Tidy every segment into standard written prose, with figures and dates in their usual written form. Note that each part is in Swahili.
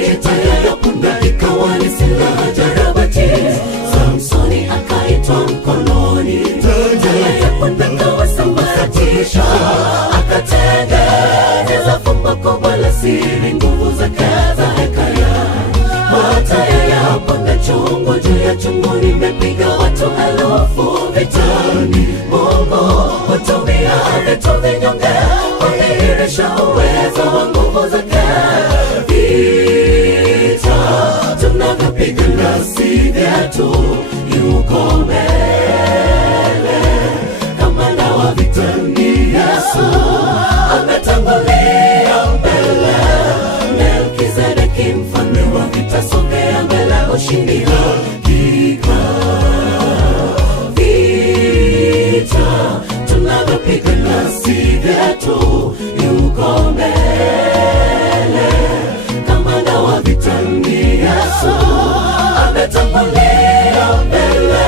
vita ya punda ikawa ni silaha jarabati. Samsoni akaitwa mkononi, taya ya punda kawasambaratisha. Akatengeneza fumbo kubwa la siri, nguvu zake za hekaya. Mataya ya punda chungu juu ya chungu, nimepiga watu 1000 vitani. Mungu hutumia vitu vinyonge kudhihirisha uwezo wa nguvu zake. Vita tunavyopigana si vyetu, yuko mbele. Kamanda wa vita ni Yesu, ametangulia mbele. Melkizedeki mfalme wa vita, sogea mbele, ushindi hakika. Vita tunavyopigana si vyetu, yuko mbele. Kamanda wa vita ni Yesu, ametangulia mbele.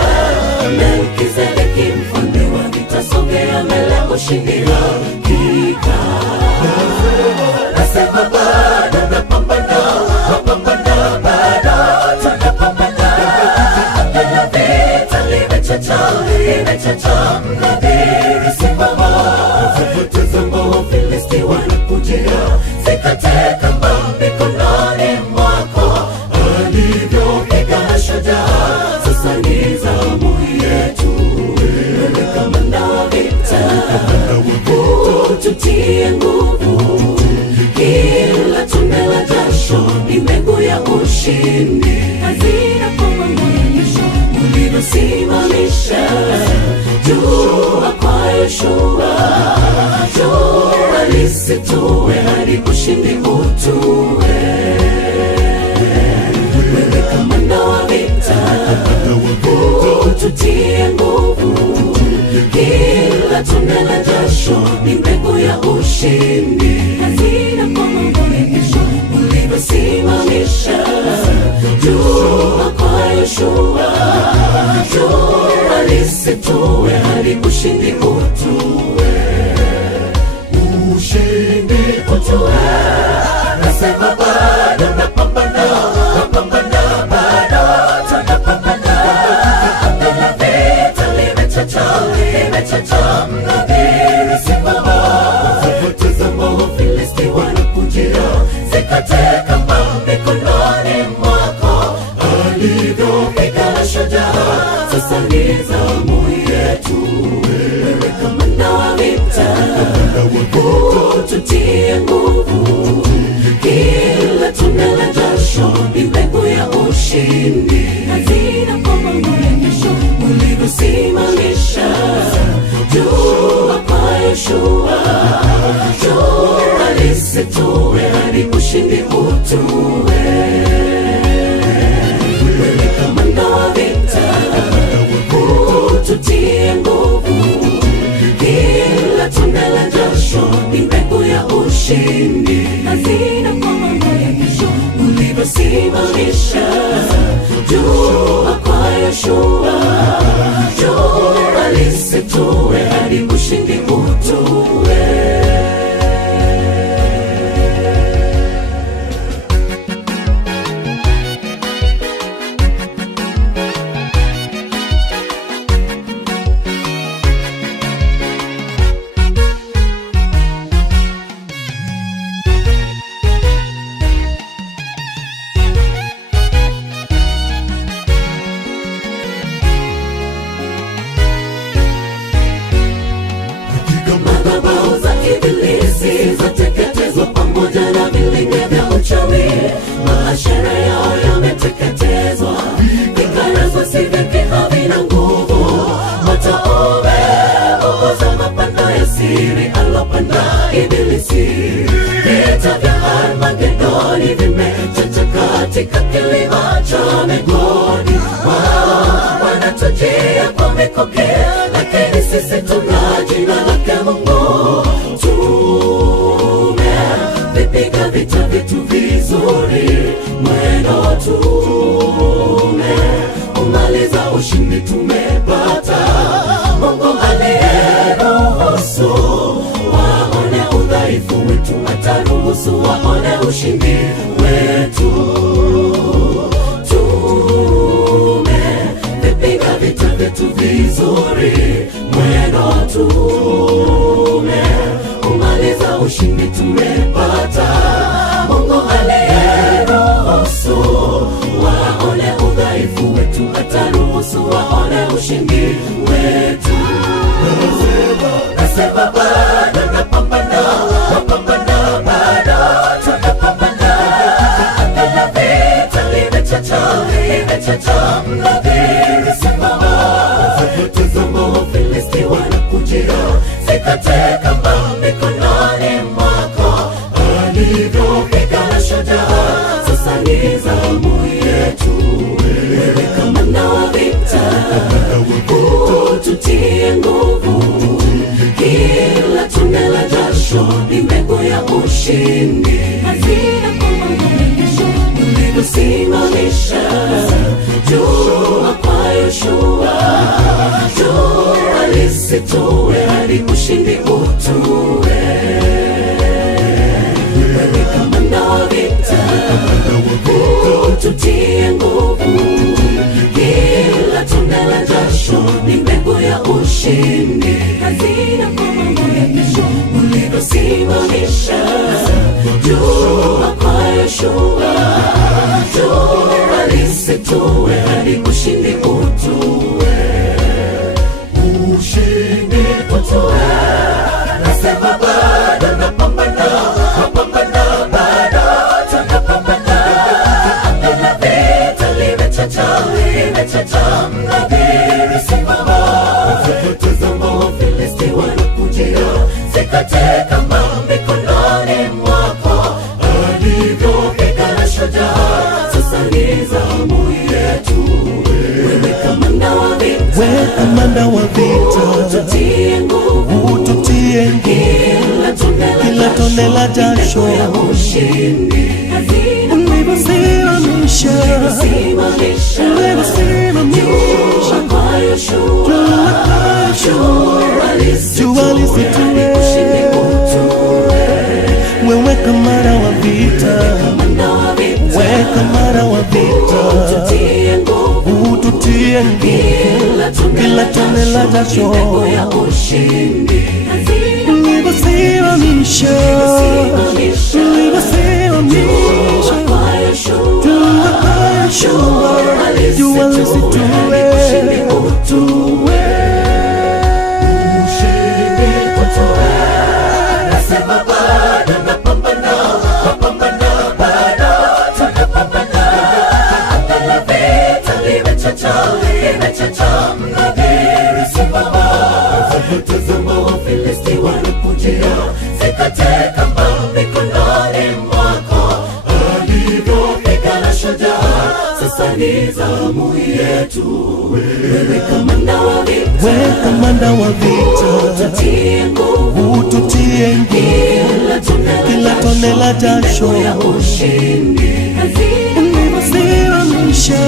Melkizedeki mfalme wa vita, sogea mbele, ushindi hakika. Nasema bado napambana, napambana bado tunapambana. Bila vita limechacha, limechacha. Mnadhiri simama, tazama Filisti wanakujia. Sikate kamba mikononi mwako, alivyopiga shujaa. Sasa ni zamu yetu, wewe kamanda wa vita, tutie nguvu. Kila tone la jasho ni mbegu ya ushindi. Hazina kwa maonyesho ulivyosimamisha jua kwa Yoshua. Jua lisitue hadi ushindi utue. Wewe kamanda wa vita, tutie nguvu. Kila tone la jasho ni mbegu ya ushindi. Hazina kwa maonyesho ulivyosimamisha jua kwa Yoshua. Jua lisitue hadi ushindi utue. Ushindi utue. Nasema bado napambana, napambana bado tunapambana. Bila vita limechacha, limechacha. Mnadhiri simama, tazama Wafilisti wanakujia. Sikate kamba mikononi mwako, alivyopiga shujaa. Sasa ni zamu yetu, wewe kamanda wa vita, tutie nguvu. Kila tone la jasho ni mbegu ya ushindi. Hazina kwa maonyesho ulivyosimamisha jua kwa Yoshua. Jua lisitue hadi ushindi utue. Wewe kamanda wa vita, tutie nguvu. Kila tone la jasho ni mbegu ya ushindi. Hazina kwa maonyesho ulivyosimamisha jua kwa Yoshua. Jua lisitue hadi ushindi utue. Madhabahu za ibilisi zateketezwa pamoja na vilinge vya uchawi. Maashara yao yameteketezwa, vikarazo si vyake havina nguvu. Mataobe ongoza mapando ya siri alopanda ibilisi. Vita vya Armagedoni vimechacha katika kilima cha Megoni. Wao wanatujia kwa mikoke, lakini sisi tuna jina lake Mungu. Tumevipiga vita vyetu vizuri, mwendo umaliza ushindi tumepata. Mungu aliyeruhusu waone udhaifu wetu, ataruhusu waone ushindi wetu. vyetu vizuri, mwendo tumeumaliza, ushindi tumepata. Mungu aliyeruhusu waone udhaifu wetu, ataruhusu waone ushindi wetu. Nasema bado napambana, napambana bado tunapambana. Anga la vita limechacha, limechacha mnadhiri simama. Tazama Wafilisti wanakujia, sikate kamba mikononi mwako. Alivyopigana shujaa, sasa ni zamu yetu. Wewe kamanda wa vita, tutie nguvu. Kila tone la jasho ni mbegu ya ushindi. Hazina kwa maonyesho ulivyosimamisha jua kwa Yoshua. Jua lisitue hadi ushindi utue. Wewe kamanda wa vita, tutie nguvu. Kila tone la jasho ni mbegu ya ushindi. Hazina kwa maonyesho ulivyosimamisha jua kwa Yoshua. Jua lisitue hadi ushindi utue. Ushindi utue. Nasema bado napambana, napambana bado tunapambana. Anga la vita limechacha, limechacha mnadhiri simama. Tazama Wafilisti wanakujia, sikate kamba mikononi mwako. Alivyopigana shujaa, sasa ni zamu yetu. Wewe kamanda wa vita, wewe kamanda wa vita, tutie nguvu, tutie nguvu. Kila tone la jasho ya ushindi. Ulivyosimamisha kwa Yoshua. Jua lisitue. Wewe kamanda wa vita, wewe kamanda wa vita, tutie nguvu. Kila tone la jasho ulivyosimamisha kwa Yoshua. Jua lisitue. Nasema bado napambana, napambana bado tunapambana. Anga la vita limechacha, limechacha mnadhiri simama. Tazama Wafilisti wanakujia, sikate kamba mikononi mwako. Alivyopigana shujaa, sasa ni zamu yetu. Wewe kamanda wa vita, wewe kamanda wa vita, tutie nguvu. Kila tone la jasho ya ushindi. ulivyosimamisha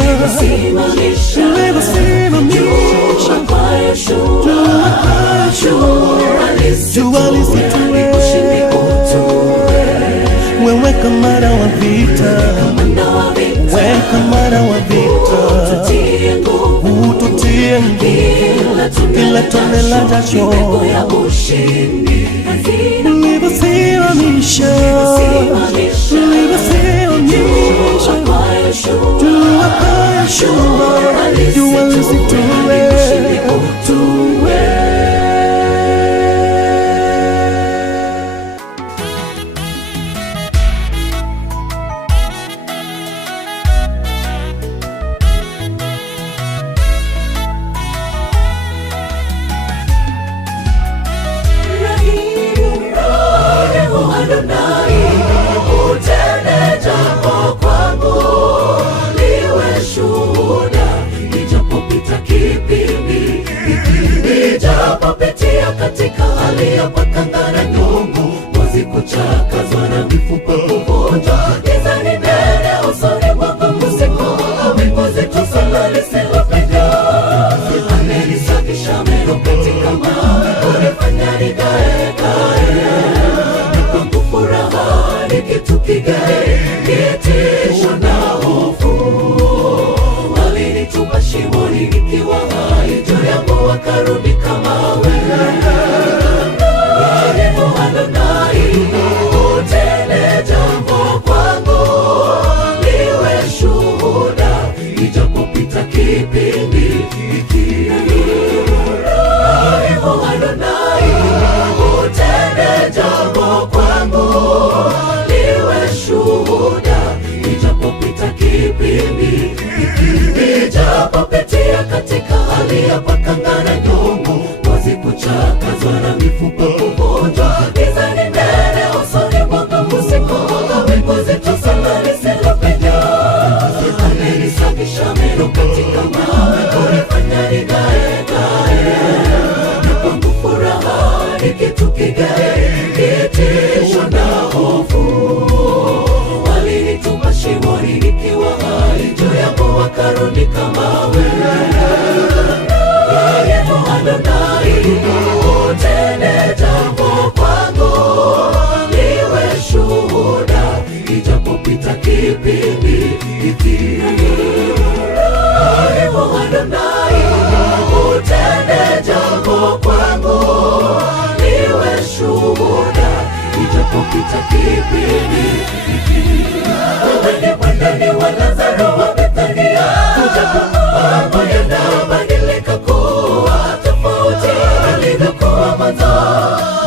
kwa Yoshua. Jua lisitue. Wewe kamanda wa vita, wewe kamanda wa vita, tutie nguvu. Kila tone la jasho ya ushindi. ulivyosimamisha kwa Yoshua. Jua lisitue. Utende jambo kwangu, liwe shuhuda, nijapopita Itakapopita kipindi nijapopitia katika hali ya pakanga na nyongo, ngozi kuchakazwa na mifupa kuvunjwa, giza ni nene usoni mwangu usiku, wingu zito sana lisilopenya. Amenisafisha meno katika mawe, kunifanya nigae gae, na kwangu furaha ni kitu kigae, kitisho na hofu. Walinitupa shimoni nikiwa hai, juu yangu wakarundika mawe. Yeye ndo Adonai, utende jambo kwangu, niwe shuhuda, ijapopita kipindi hiki. Yeye ndo Adonai, utende jambo kwangu, niwe shuhuda, ijapopita kipindi hiki. Wewe ni mwandani wa Lazaro wa Bethania, mambo yanabadilika kuwa tofauti alivyokuwa mwanzo.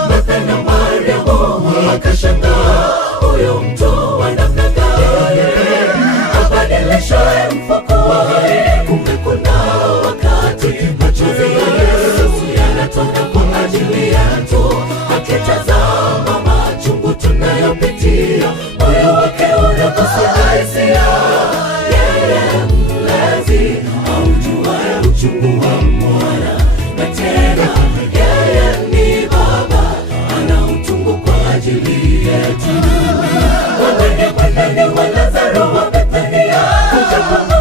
Martha na Mariamu wakashangaa, huyu mtu wa namna gani abadilishaye mfu kuwa hai? Kumbe kuna wakati machozi ya Yesu yanatoka kwa ajili yetu, akitazama machungu tunayopitia, moyo wake unagusa hisia. Yeye mlezi aujuaye uchungu wa mwana, na tena yeye ni Baba, ana utungu kwa ajili yetu. Wewe ni mwandani wa Lazaro wa Bethania,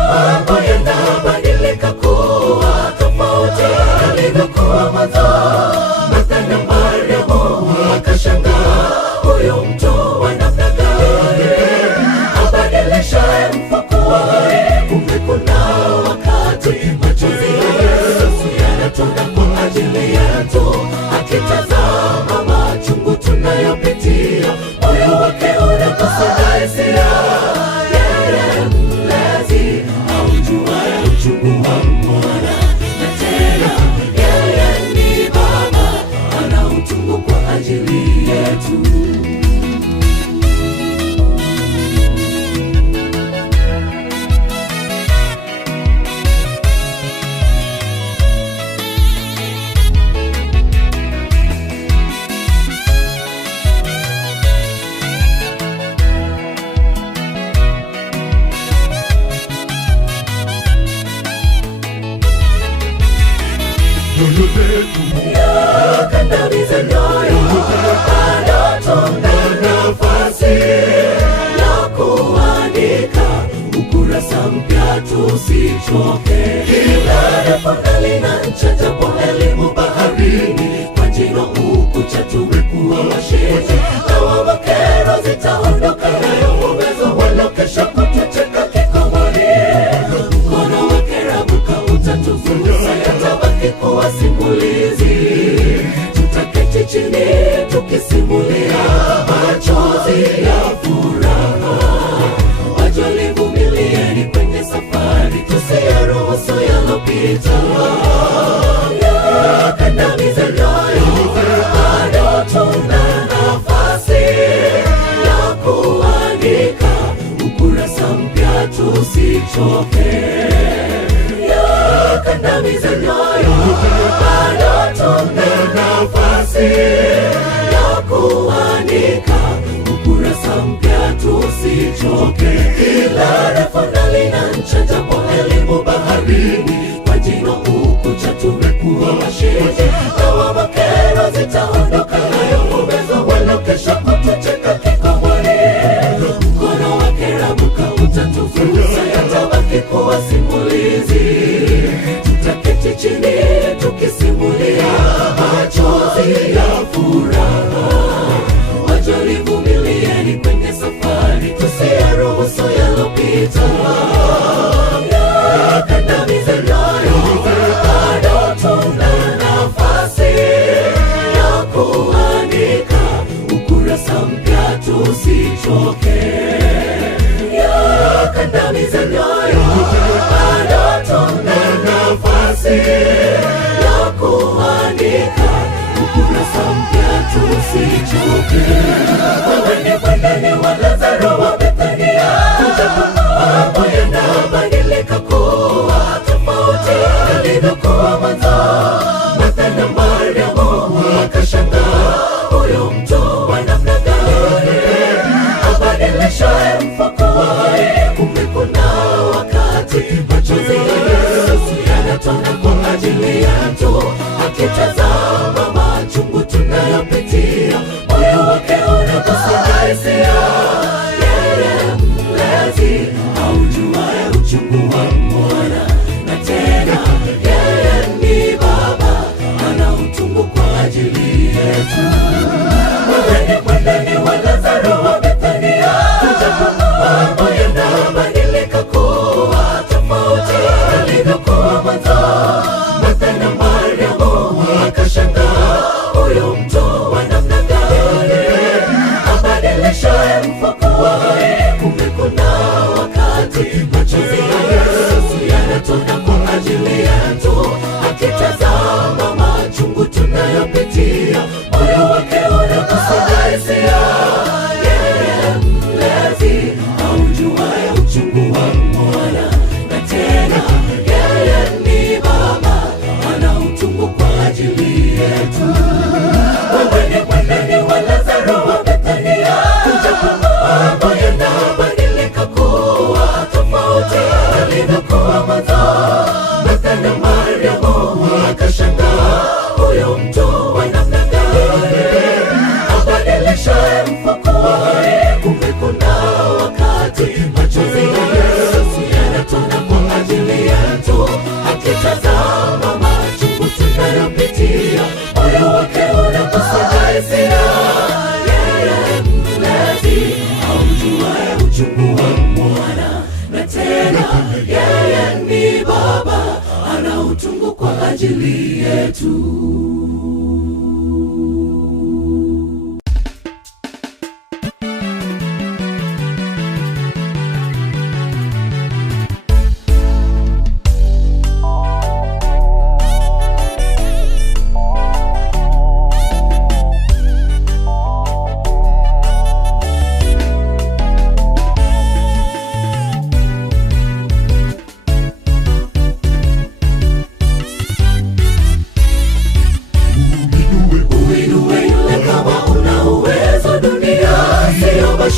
mambo yanabadilika kuwa tofauti alivyokuwa mwanzo. Martha na Mariamu wakashangaa, huyu mtu wa namna gani abadilishaye mfu kuwa hai? Kumbe kuna wakati machozi ya Yesu yanatoka kwa ajili yetu, akitazama machungu tunayopitia, moyo wake unagusa hisia. Yeye mlezi aujuaye uchungu wa mwana, na tena yeye ni Baba, ana utungu kwa ajili yetu. Yakandamiza nyoyo, bado tuna nafasi ya kuandika ukurasa mpya, tusichoke. Kila refu lina ncha, japo elimu baharini, kwa jino ukucha tumekuwa washindi. Dawa makero zitaondoka, nayo uwezo walokesha kutucheka kikomoni. Mkono wake rabuka utatuzungusa, yatabaki kuwa simulizi. Tutaketi chini tukisimulia machozi ya furaha. Wajoli vumilieni kwenye safari, tusiyaruhusu yalopita. Yakandamiza nyoyo, bado tuna nafasi ya kuandika ukurasa mpya, tusichoke. Yakandamiza nyoyo, bado tuna nafasi ya kuandika ukurasa mpya, tusichoke. Kila refu lina ncha, japo elimu baharini, kwa jino ukucha tumekuwa washindi. Dawa makero zitaondoka, nayo uwezo walokesha kutucheka kikomoni. Mkono wake rabuka utatuzungusa, yatabaki kuwa simulizi. Tutaketi chini tukisimulia machozi ya furaha. Wajoli vumilieni kwenye safari, tusiyaruhusu yalopita. ajili yetu.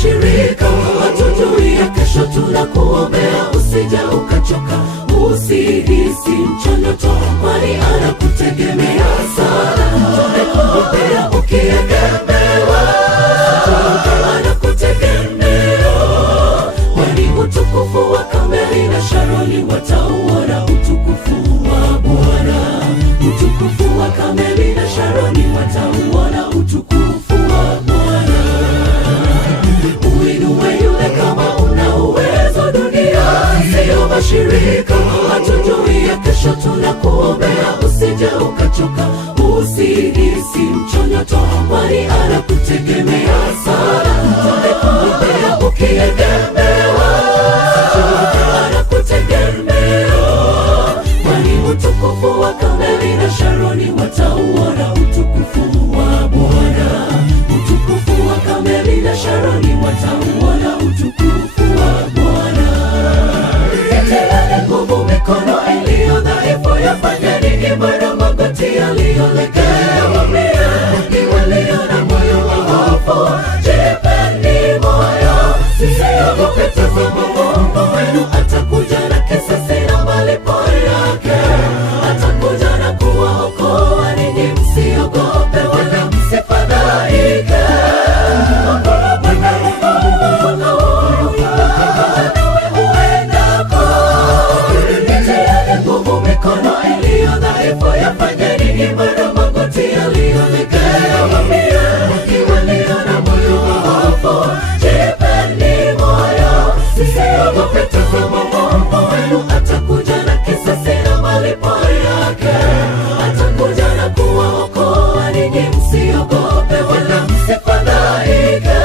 Shirika hatujui ya kesho, tunakuombea usije ukachoka, usihisi mchonyoto, kwani anakutegemea sana. Tumekuombea ukiegemewa, anakutegemea, kwani utukufu wa Karmeli na Sharoni watauona utukufu wa Bwana. Utukufu wa Karmeli na Sharoni watauona utukufu wa Bwana. Shirika hatujui ya kesho, tunakuombea usije ukachoka, usihisi mchonyoto, kwani anakutegemea sana. Tumekuombea ukiegemewa, anakutegemea, kwani utukufu wa Karmeli na Sharoni watauona utukufu wa Bwana. Utukufu wa Karmeli na Sharoni watauona utukufu wa Bwana. Nguvu mikono iliyo dhaifu yafanyeni imara, magoti yaliyolegea waambie walio na moyo wa hofu, jipeni moyo, msiogope, tazama Mungu wenu atakuja na kisasi na malipo yake, atakuja na kuwaokoa ninyi, msiogope wala msifadhaike. Yafanyeni imara, magoti yaliyolegea waambie walio na moyo wa hofu, jipeni moyo, msiogope, tazama Mungu wenu atakuja na kisasi na malipo yake, atakuja na kuwaokoa ninyi, msiogope wala msifadhaike.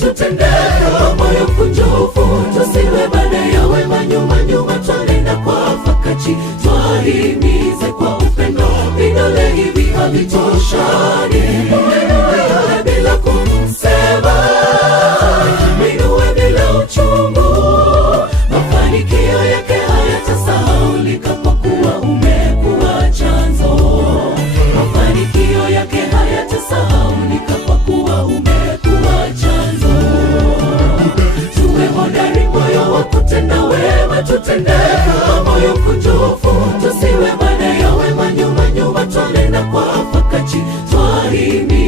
Tutende kwa moyo kunjufu, tusiwe baada ya wema, nyuma twalinda kwa fakati, twahimize kwa upendo, vidole hivi havitoshani. Minue bila kumsema, minue bila uchungu, mafanikio yake hayatasahaulika kwa kuwa umekuwa chanzo. Mafanikio yake hayatasahaulika kwa kuwa umekuwa chanzo. Tuwe hodari, moyo wa kutenda wema, tutende kwa moyo kunjufu, tusiwe baada ya wema, nyuma twalinda kwa fakati, twahimize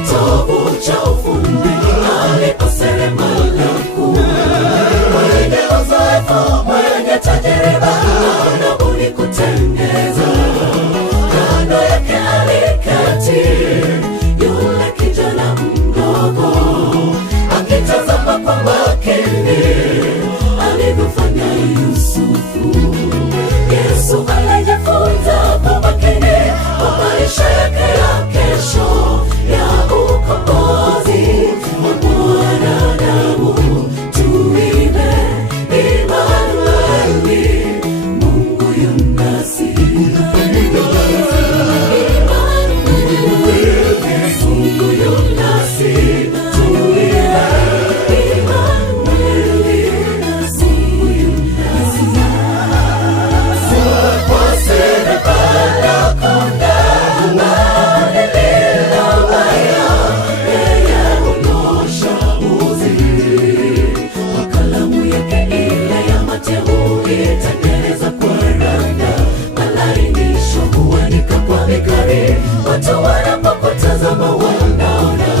kitovu cha ufundi, alipo seremala mkuu, mwenye uzoefu, mwenye tajiriba, anabuni kutengeza. Kando yake aliketi yule kijana mdogo, akitazama kwa makini alivyofanya Yusufu. Yesu alijifunza kwa makini kwa maisha yake ya kesho ya ukombozi wa mwanadamu. Tuimbe Imanueli, Mungu yu nasi. Mungu yu nasi. Tuimbe Imanueli, Mungu yu nasi. Kwa seremala kondama lililobaya, yeye hunyosha uzi. Kwa kalamu yake ile ya mateuli, tengeneza kwa randa, malainisho huandika kwa vikari. Watu wanapokutazama wanaona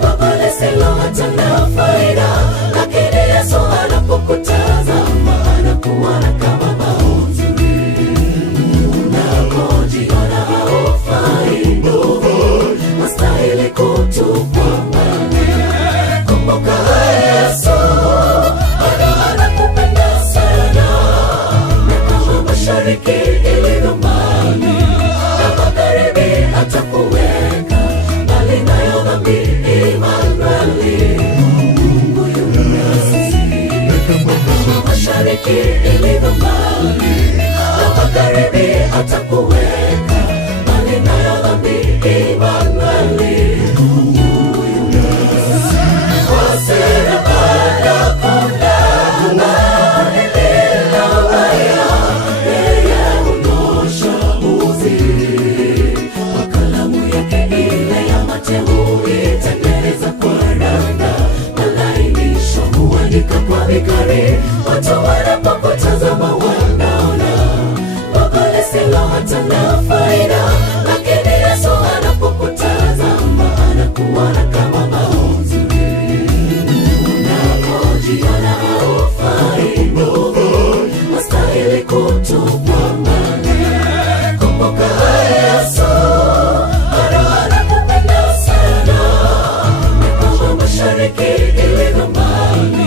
gogo lisilo hata na faida, lakini Yesu anapokutazama anakuona kama bao nzuri. Unapojiona haufai ndugu, wastahili kutupwa mbali, kumbuka Yesu bado anakupenda sana. Na kama mashariki ilivyo mbali na magharibi, atakuweka mbali nayo dhambi. Imanueli, Mungu yu nasi. Kama mashariki ilivyo mbali na magharibi, atakuweka mbali nayo dhambi. Imanueli, Mungu yu nasi. Kwa seremala kondama lililobaya, yeye hunyosha uzi. Kwa kalamu yake ile ya mateuli, tengeneza kwa randa, malainisho huandika kwa vikari. Watu wanapokutazama wanaona gogo lisilo hata na faida, lakini Yesu anapokutazama anakuona kama bao nzuri. Unapojiona haufai ndugu, wastahili kutupwa mbali, kumbuka Yesu bado anakupenda sana. Na kama mashariki ilivyo mbali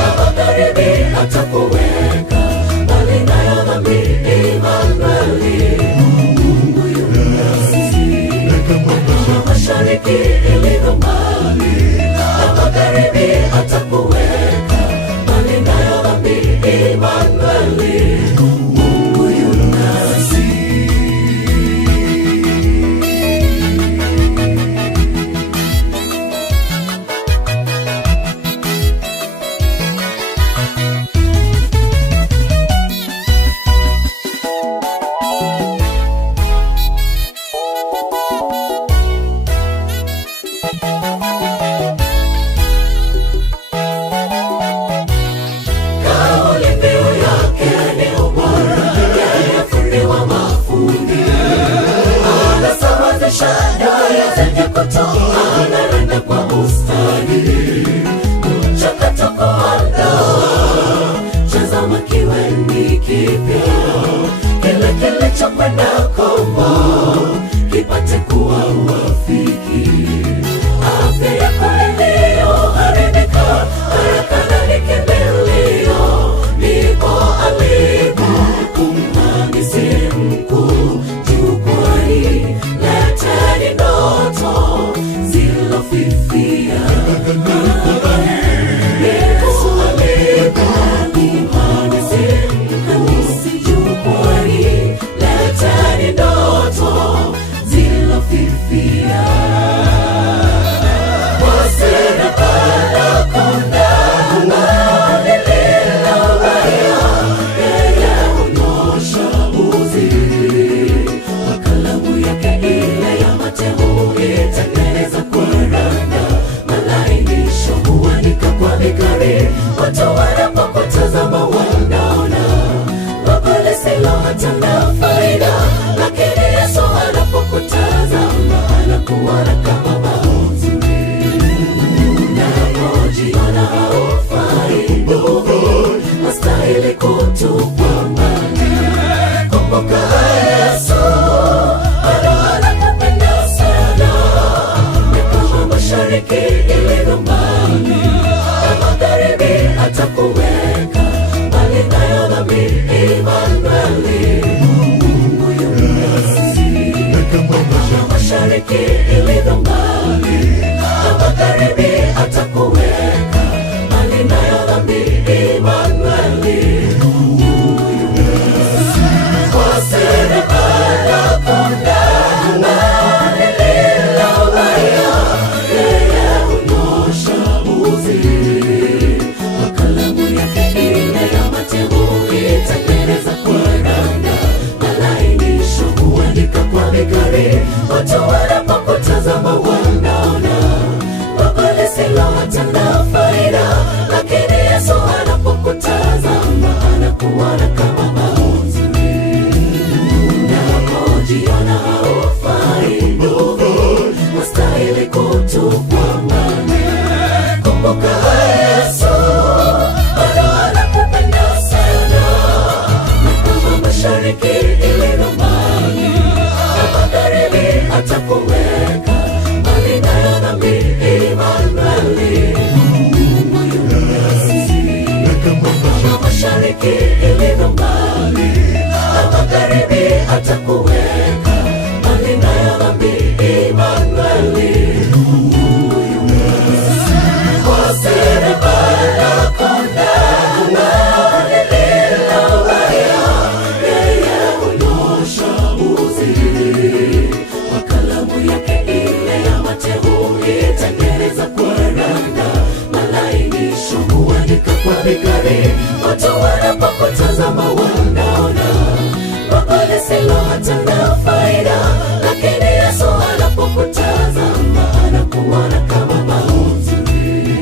na magharibi, atakuweka mbali nayo dhambi. Imanueli, Mungu yu nasi. Kama mashariki ilivyo mbali na magharibi, atakuweka mbali nayo dhambi. Imanueli, Mungu yu nasi. Kauli mbiu yake ni ubora, yeye fundi wa mafundi. Anasawazisha nyaya zenye kutoa, anaranda kwa ustadi. Mchakato kuandaa, tazama kiwe ni kipya, kile kilichokwenda kombo kipate kuwa urafiki. Afya yako iliyoharibika, haraka na ni kimbilio, ndipo alipo mhandisi mkuu jukwani. Leteni ndoto zilizofifia. Yesu alipo mhandisi mkuu jukwani. Leteni ndoto zilizofifia. Kwa seremala kondama lililobaya, yeye hunyosha uzi. Kwa kalamu yake ile ya mateuli, tengeneza kwa randa, malainisho huandika kwa vikari. Watu wanapokutazama wanaona gogo lisilo hata na faida, lakini Yesu anapokutazama anakuona kama bao vikari. Watu wanapokutazama wanaona gogo lisilo hata na faida, lakini Yesu anapokutazama anakuona kama bao nzuri. Unapojiona haufai ndugu, wastahili kutupwa mbali, kumbuka Yesu bado anakupenda sana. Na kama mashariki ilivyo mbali na magharibi, atakuweka mbali nayo dhambi. Immanueli, Mungu yu nasi. Na kama mashariki ilivyo mbali na magharibi, atakuweka mbali nayo dhambi. Immanueli, Mungu yu nasi. Kwa siri bala kondana lililo baya, yeye hunyosha uzi kwa kalamu yake ile ya mateuli, tengeneza kwa randa malainisho, huandika kwa vikari. Watu wanapokutazama wanaona gogo lisilo hata na faida, lakini Yesu anapokutazama anakuona kama bao nzuri.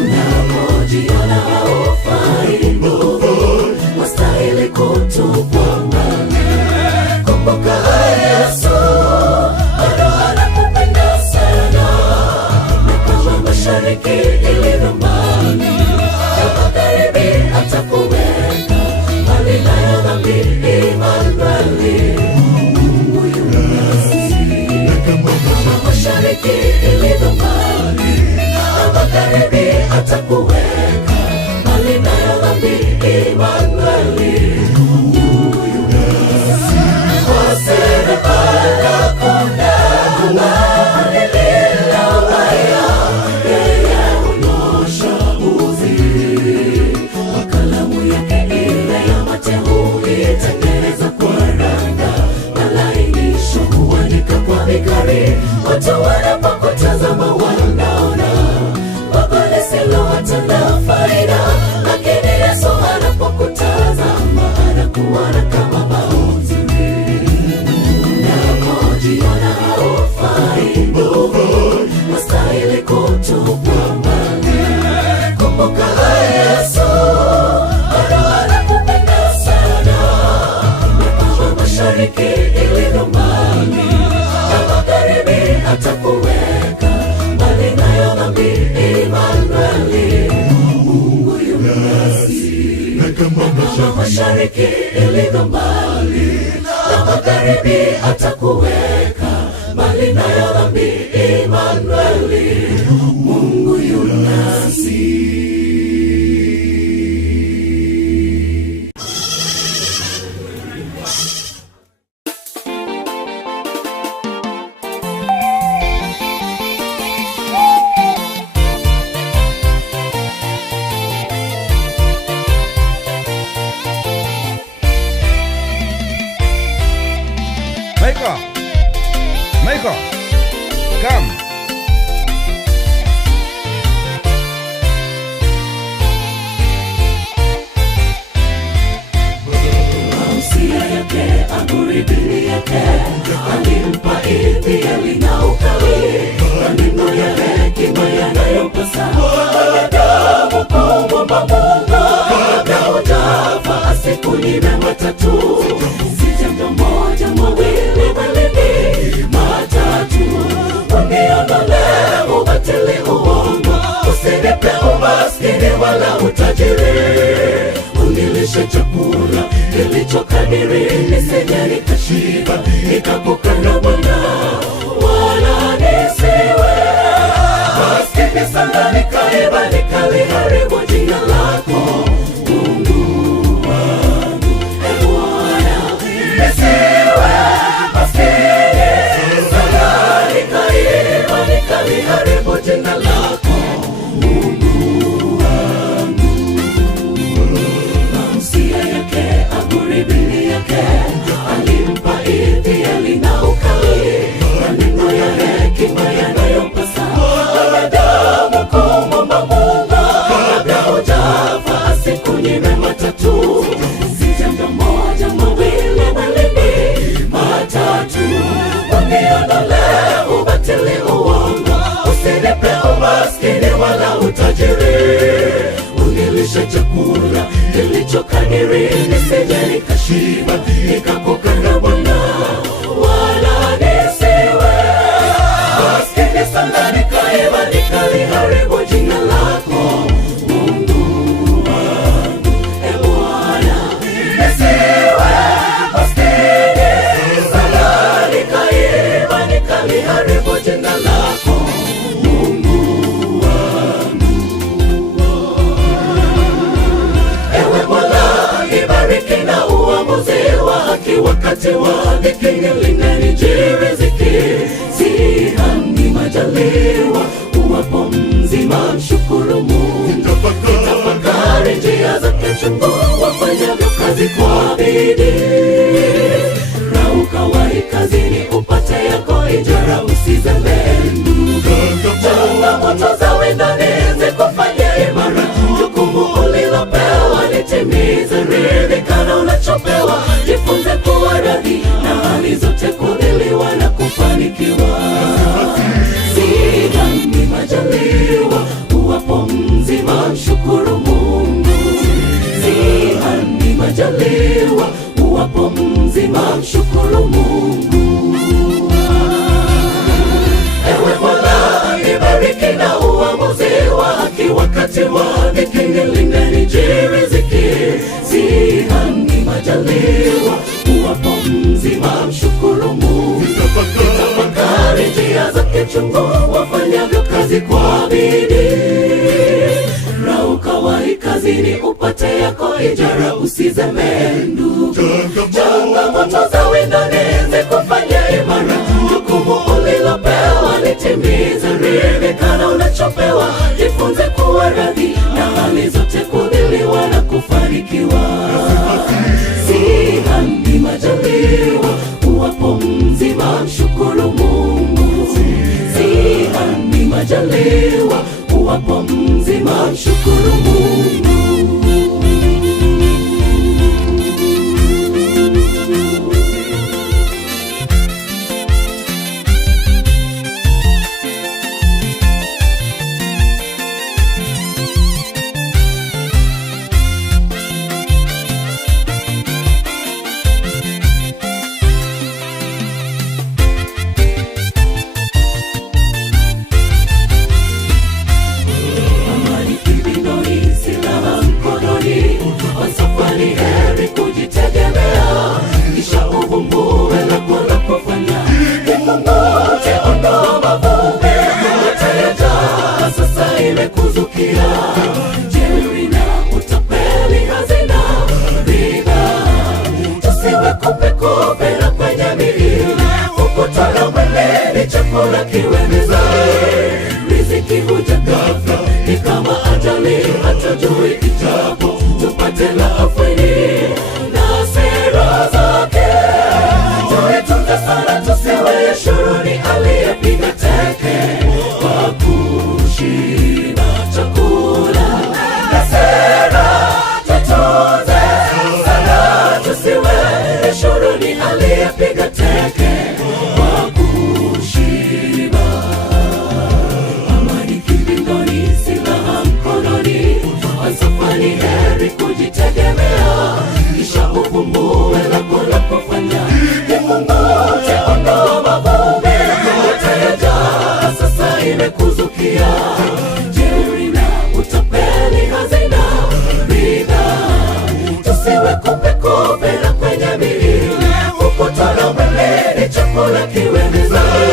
Unapojiona haufai ndugu, wastahili kutupwa mbali, kumbuka Yesu bado anakupenda sana. Na kama mashariki ilivyo mbali na magharibi, atakuweka mbali nayo dhambi. Immanueli, Mungu yu nasi. Na kama mashariki ilivyo mbali na magharibi, atakuweka mbali nayo dhambi. Immanueli, Mungu yu nasi. Kwa siri bala kondana lililo baya, yeye hunyosha uzi kwa kalamu yake ile ya mateuli, tengeneza kwa randa malainisho, huandika kwa vikari. Watu wanapokutazama wanaona gogo lisilo hata na faida, lakini Yesu anapokutazama anakuona kama bao nzuri. Unapojiona haufai ndugu, wastahili kutupwa mbali, kumbuka Yesu bado anakupenda sana. Na kama mashariki ilivyo mbali na magharibi, atakuweka mbali nayo dhambi. Immanueli, Mungu yu nasi. Na kama mashariki ilivyo mbali na magharibi, atakuweka mbali nayo dhambi. Immanueli, Mungu yu nasi. Michael, come. Mausia yake, amri dini yake, alimpa Ithrieli na ukali, maneno ya hekima yanayopasa wanadamu kumwomba Mungu. Kabla hujafa asikunyime matatu, si jambo moja, mawili, mawili, matatu. Uniondole ubatili, uongo, usinipe umaskini wala utajiri. Unilishe chakula kilichokadiri, nisije nikashiba nikakukana Bwana, wala nisiwe maskini sana nikaiba nikaliharibu jina lako. Mungu wangu, e Bwana, nisiwe maskini sana nikaiba nikaliharibu jina lako. uniondolee ubatili, uongo, usinipe umaskini wala utajiri, unilishe chakula kilichokadiri, nisije nikashiba nikakukana Bwana, wala nisiwe maskini sana nikaiba nikaliharibu jina lako Mungu wangu. Bwana, nisiwe maskini sana nikaiba nikaliharibu jina lako Mungu wangu. Ewe Mola, nibariki na uamuzi wa haki wakati wa dhiki, nilinganijie riziki, sihami majaliwa, uwapo mzima mshukuru Mungu. Tafakari njia zake chungu, wafanyavyo kazi kwa bidii, rauka wahi kazini upate yako ijara, usizembee ndugu. Changamoto za wendani zikufanye imara, jukumu ulilopewa litimize, ridhika na unachopewa, jifunze kuwa radhi na hali zote, kudhiliwa na kufanikiwa. Sidhani majaliwa, uwapo mzima mshukuru Mungu. Sidhani majaliwa, uwapo mzima mshukuru Mungu. Ewe Mola, nibariki na uamuzi wa haki wakati wa dhiki, nilinganijie riziki, sihami majaliwa, uwapo mzima mshukuru Mungu. Tafakari njia zake chungu, wafanyavyo kazi kwa bidii, rauka wahi kazini upate yako ijara, usizembee ndugu. Changamoto za wendani zikufanye imara, jukumu ulilopewa litimize, ridhika na unachopewa, jifunze kuwa radhi na hali zote, kudhiliwa na kufanikiwa. Sihami majaliwa, uwapo mzima mshukuru Mungu. Sihami majaliwa, uwapo mzima mshukuru Mungu. Amani kibindoni, silaha mkononi, wasafari heri kujitegemea, kisha uvumbue lako la kufanya. Kikungote ondoa mavumbi, yatayajaa sasa imekuzukia, jeuri na utapeli hazina riba, tusiwe kupe na kwenye miili, ukutana mwilini, chakula kiwe mezani, riziki huja ghafla ni kama ajali, hatujui ijapo, tupate la afueni na sera zake, tuitunze sana tusiwe shuruni, aliyepiga teke kwa kushiba chakula na sera, tutunze sana tusiwe shuruni, aliyepiga teke kwa kushiba. Amani kibindoni, silaha mkononi, wasafari heri kujitegemea, kisha uvumbue lako la kufanya. Kikungote ondoa mavumbi, yatayajaa sasa imekuzukia, jeuri na utapeli hazina riba, tusiwe kupe na kwenye miili, ukutana mwilini, chakula kiwe mezani,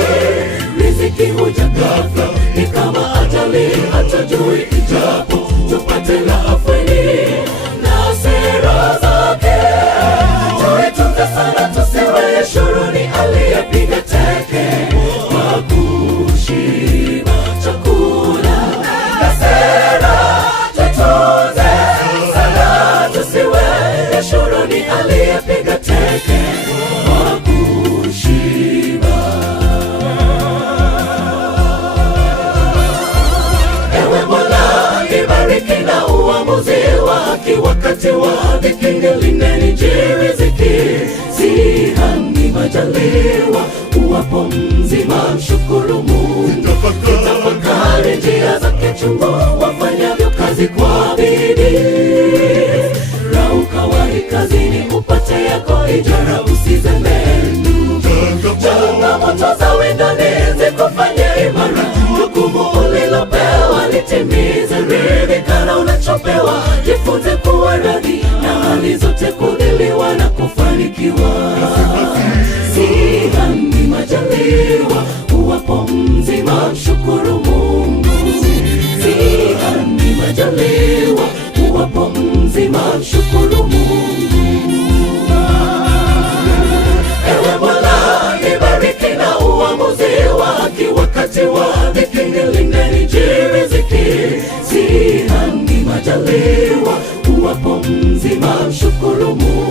riziki huja ghafla ni kama ajali, hatujui ijapo, tupate la afueni na sera zake, tuitunze sana tusiwe shuruni, aliyepiga teke kwa kushiba chakula na sera, tutunze sana tusiwe shuruni, aliyepiga teke kwa kushiba. Ewe Mola, nibariki na uamuzi wa haki wakati wa dhiki, nilinganijie riziki, sihami majaliwa, uwapo mzima mshukuru Mungu. Tafakari njia zake chungu, wafanyavyo kazi kwa bidii. Rauka wahi kazini, upate yako ijara, usizembee ndugu. Changamoto za windani zikufanye imara, jukumu ulilopewa litimize. Ridhika na unachopewa, jifunze kuwa radhi na hali zote, kudhiliwa na kufanikiwa. Siha ni majaliwa, uwapo mzima mshukuru Mungu. Siha ni majaliwa, uwapo mzima mshukuru Mungu. Ewe Mola, nibariki na uamuzi wa haki, wakati wa dhiki nilinde nijiriziki. Siha ni majaliwa, uwapo mzima mshukuru Mungu.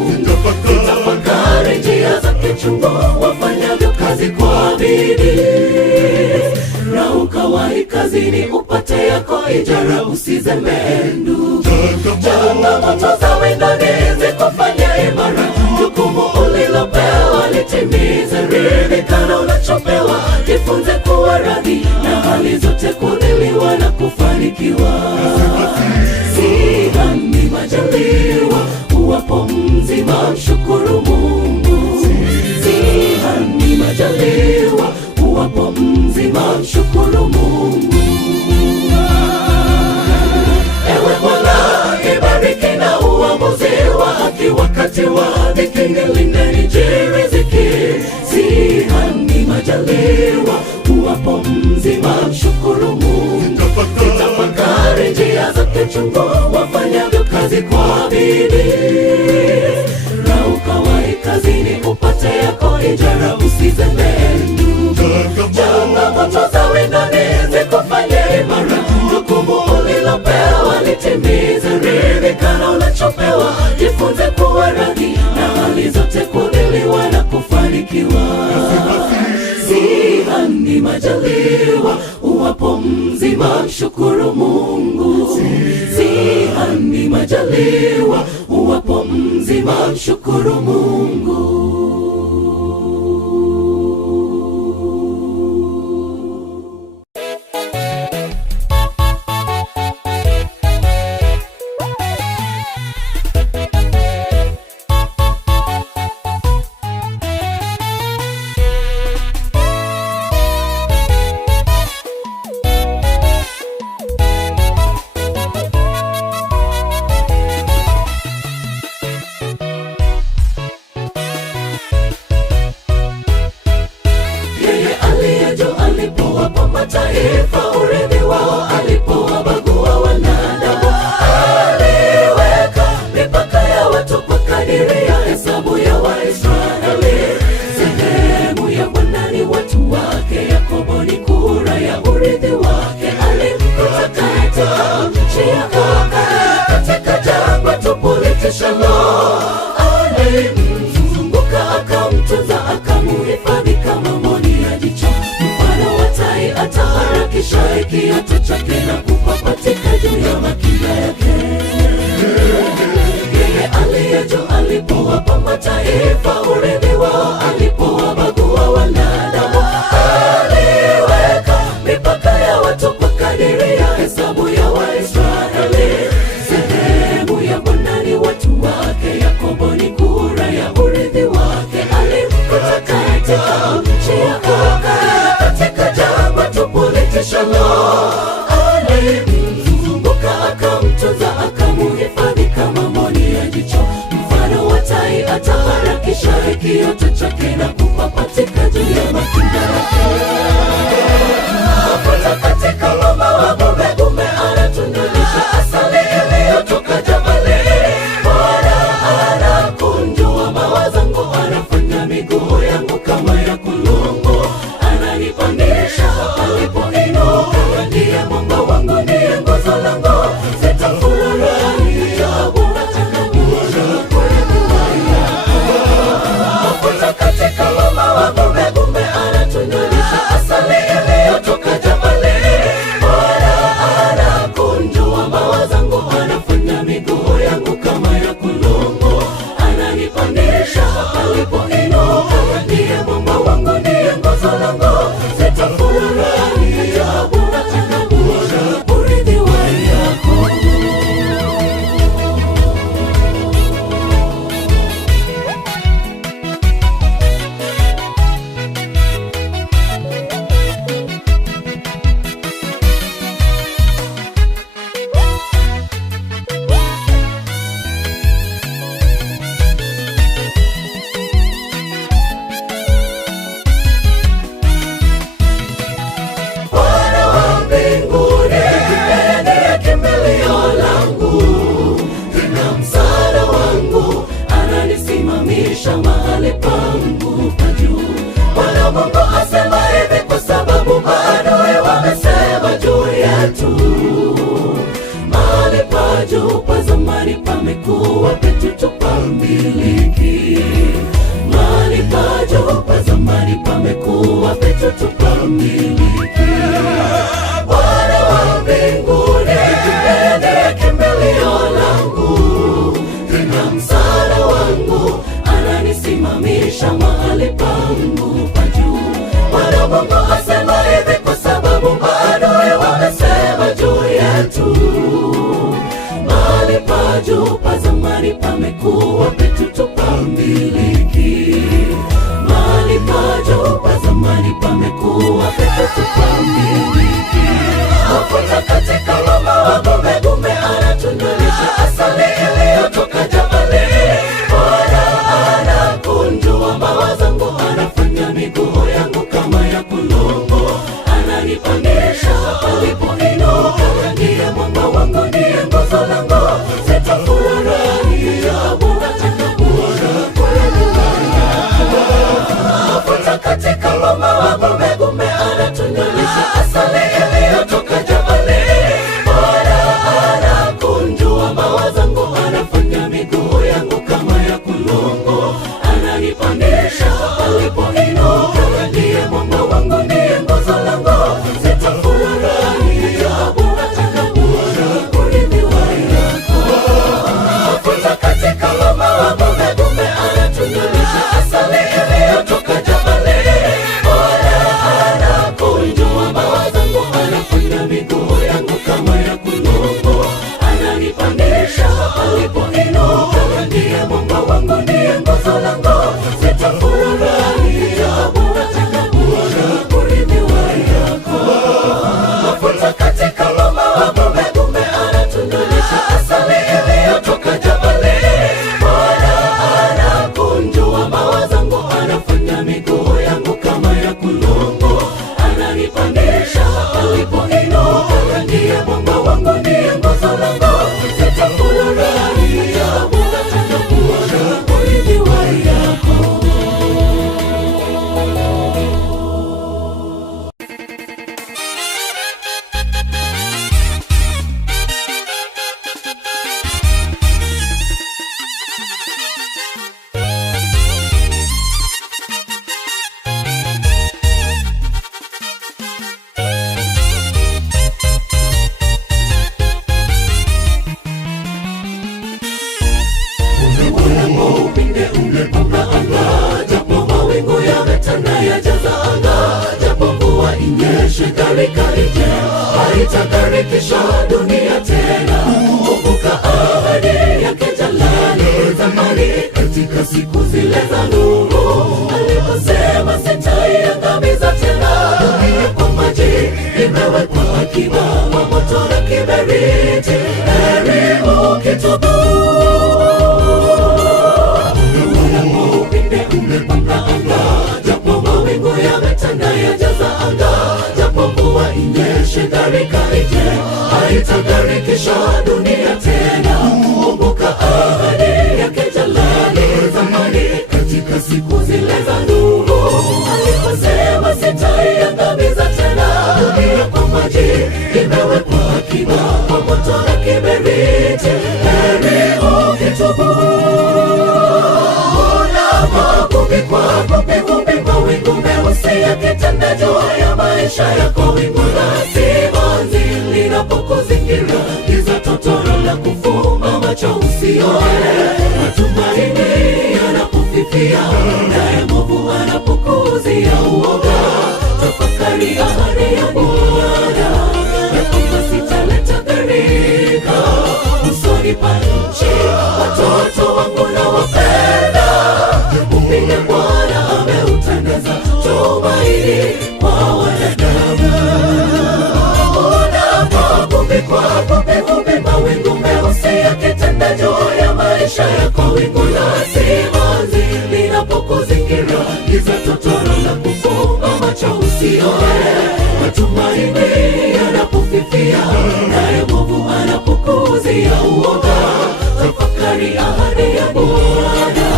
Tafakari njia zake chungu, wafanyavyo kazi kwa bidii. Rauka wahi kazini, upate yako ijara, usizembee ndugu. Changamoto za windani zikufanye imara, jukumu ulilopewa litimize. Ridhika na unachopewa, jifunze kuwa radhi na hali zote, kudhiliwa na kufanikiwa. Siha ni majaliwa, uwapo mzima mshukuru Mungu. Siha ni majaliwa, uwapo mzima mshukuru Mungu. Ewe Mola, nibariki na uamuzi wa haki, wakati wa dhiki nilinde nijiriziki. Siha ni majaliwa, uwapo mzima mshukuru Mungu. Tafakari njia zake chungu, wafanyavyo kazi kwa bidii. Rauka wahi kazini, upate yako ijara, usizembee ndugu. Changamoto za windani zikufanye imara, jukumu ulilopewa litimize. Ridhika na unachopewa, jifunze kuwa radhi na hali zote, kudhiliwa na kufanikiwa. Siha ni majaliwa, uwapo mzima mshukuru Mungu. Siha ni majaliwa, uwapo mzima mshukuru Mungu. Mataifa urithi wao, alipowabagua wanadamu, aliweka mipaka ya watu kwa kadiri ya hesabu ya Waisraeli. Sehemu ya Bwana ni watu wake, Yakobo ni kura ya urithi wake. Alimkuta katika nchi ya Kanaani, katika jangwa tupu litishalo. Alimzunguka, akamtunza, akamuhifadhi kama mboni ya jicho. Ataharakisha kiatu chake na kupapatika juu ya makinda yake. Yeye aliye juu, alipowapa mataifa urithi wao, alipowabagua wanadamu, aliweka mipaka ya watu kwa kadiri ya hesabu ya Waisraeli. Sehemu ya Bwana ni watu wake, Yakobo ni kura ya urithi wake. Alimkuta katika nchi ya Kanaani, katika jangwa tupu litishalo. Alimzunguka, akamtunza, akamuhifadhi kama mboni ya jicho. Mfano wa tai, ataharakisha kiatu chake na kupapatika juu ya makinda yake. Mafuta katika ngoma wa gumegume, anatunulisha asali iliyotoka jabalini. Bwana anakunjua mawazo yangu, anafanya miguu yangu kama ya kulungu. Ananipandisha alipoinuka, ndiye mwamba wangu, ndiye nguzo langu. Sitafurahi ajabu, atanionyesha kweli wake. Mafuta katika ngoma wa gumegume, anatunulisha nguzo langu, sitafurahia bora tena bora urithi wa Yakobo. Mahali pangu pa juu. Bwana Mungu asema hivi kwa sababu maadui wamesema juu yetu. Mahali pa juu pa zamani pamekuwa petu tupamiliki. Mahali pa juu pa zamani pamekuwa petu tupamiliki. Bwana wa mbinguni ndiye kimbilio langu, tena msaada wangu, ananisimamisha mahali pangu pa juu. Bwana Mungu asema hivi kwa sababu maadui wamesema juu yetu. Mahali pa juu pa zamani pamekuwa petu tupamiliki. Mahali pa juu pa zamani pamekuwa petu tupamiliki. Mafuta katika ngoma wa gumegume anatunulisha asali iliyotoka jabali. Bwana anakunjua mbawa zangu, anafanya miguu yangu kama ya kulungu, ananipandisha palipoinuka. Ndiye mwamba wangu, ndiye nguzo langu, sitafurahia bora tena bora urithi wa Yakobo. Mafuta katika ngoma wa gumegume anatunulisha asali iliyotoka jabali. Bwana anakunjua mbawa zangu, anafanya miguu yangu kama ya kulungu, ananipandisha palipoinuka. Ndiye mwamba wangu, ndiye nguzo langu, sitafurahia bora tena bora urithi wa Yakobo. Mafuta katika ngoma wa gumegume anatunulisha asali iliyotoka jabali. Bwana anakunjua mbawa zangu, anafanya miguu yangu kama ya kulungu, ananipandisha palipoinuka. Ndiye mwamba wangu, ndiye nguzo langu, sitafurahia bora tena bora urithi wa Yakobo. Mafuta katika ngoma wa gumegume anatunulisha asali iliyotoka jabali. Bwana anakunjua mbawa zangu, anafanya miguu yangu kama ya kulungu, ananipandisha palipoinuka. Ndiye mwamba wangu, ndiye nguzo langu, sitafurahia bora tena bora urithi wa Yakobo. Upinde umepamba anga, japo mawingu yametanda yajaza anga, japo mvua inyeshe gharika ije, haitagharikisha dunia tena. Kumbuka ahadi yake Jalali zamani, katika siku zile za Nuhu, aliposema sitaiangamiza tena dunia kwa maji, imewekwa akiba kwa moto na kiberiti. Heri ukitubu. Upinde umepamba anga, japo mawingu yametanda yajaza anga, japo mvua inyeshe gharika ije, haitagharikisha dunia tena. Kumbuka ahadi yake Jalali zamani, katika siku zile za Nuhu, aliposema sitaiangamiza tena dunia kwa maji, imewekwa akiba kwa moto na kiberiti. Heri ukitubu. Vumbi mawingu meusi yakitanda juu ya maisha yako, wingu la simanzi linapokuzingira, giza totoro Tafakari ahadi ya Bwana, ya kwamba sitaleta gharika usoni pa nchi. Watoto wangu nawapenda, upinde Bwana ameutandaza tumaini kwa wanadamu. Unapopigwa vumbi, mawingu meusi yakitanda juu ya maisha yako, wingu la simanzi linapokuzingira, giza totoro la kufumba macho usione, matumaini yanapofifia, naye mwovu anapokuzia uoga. Tafakari ahadi ya Bwana,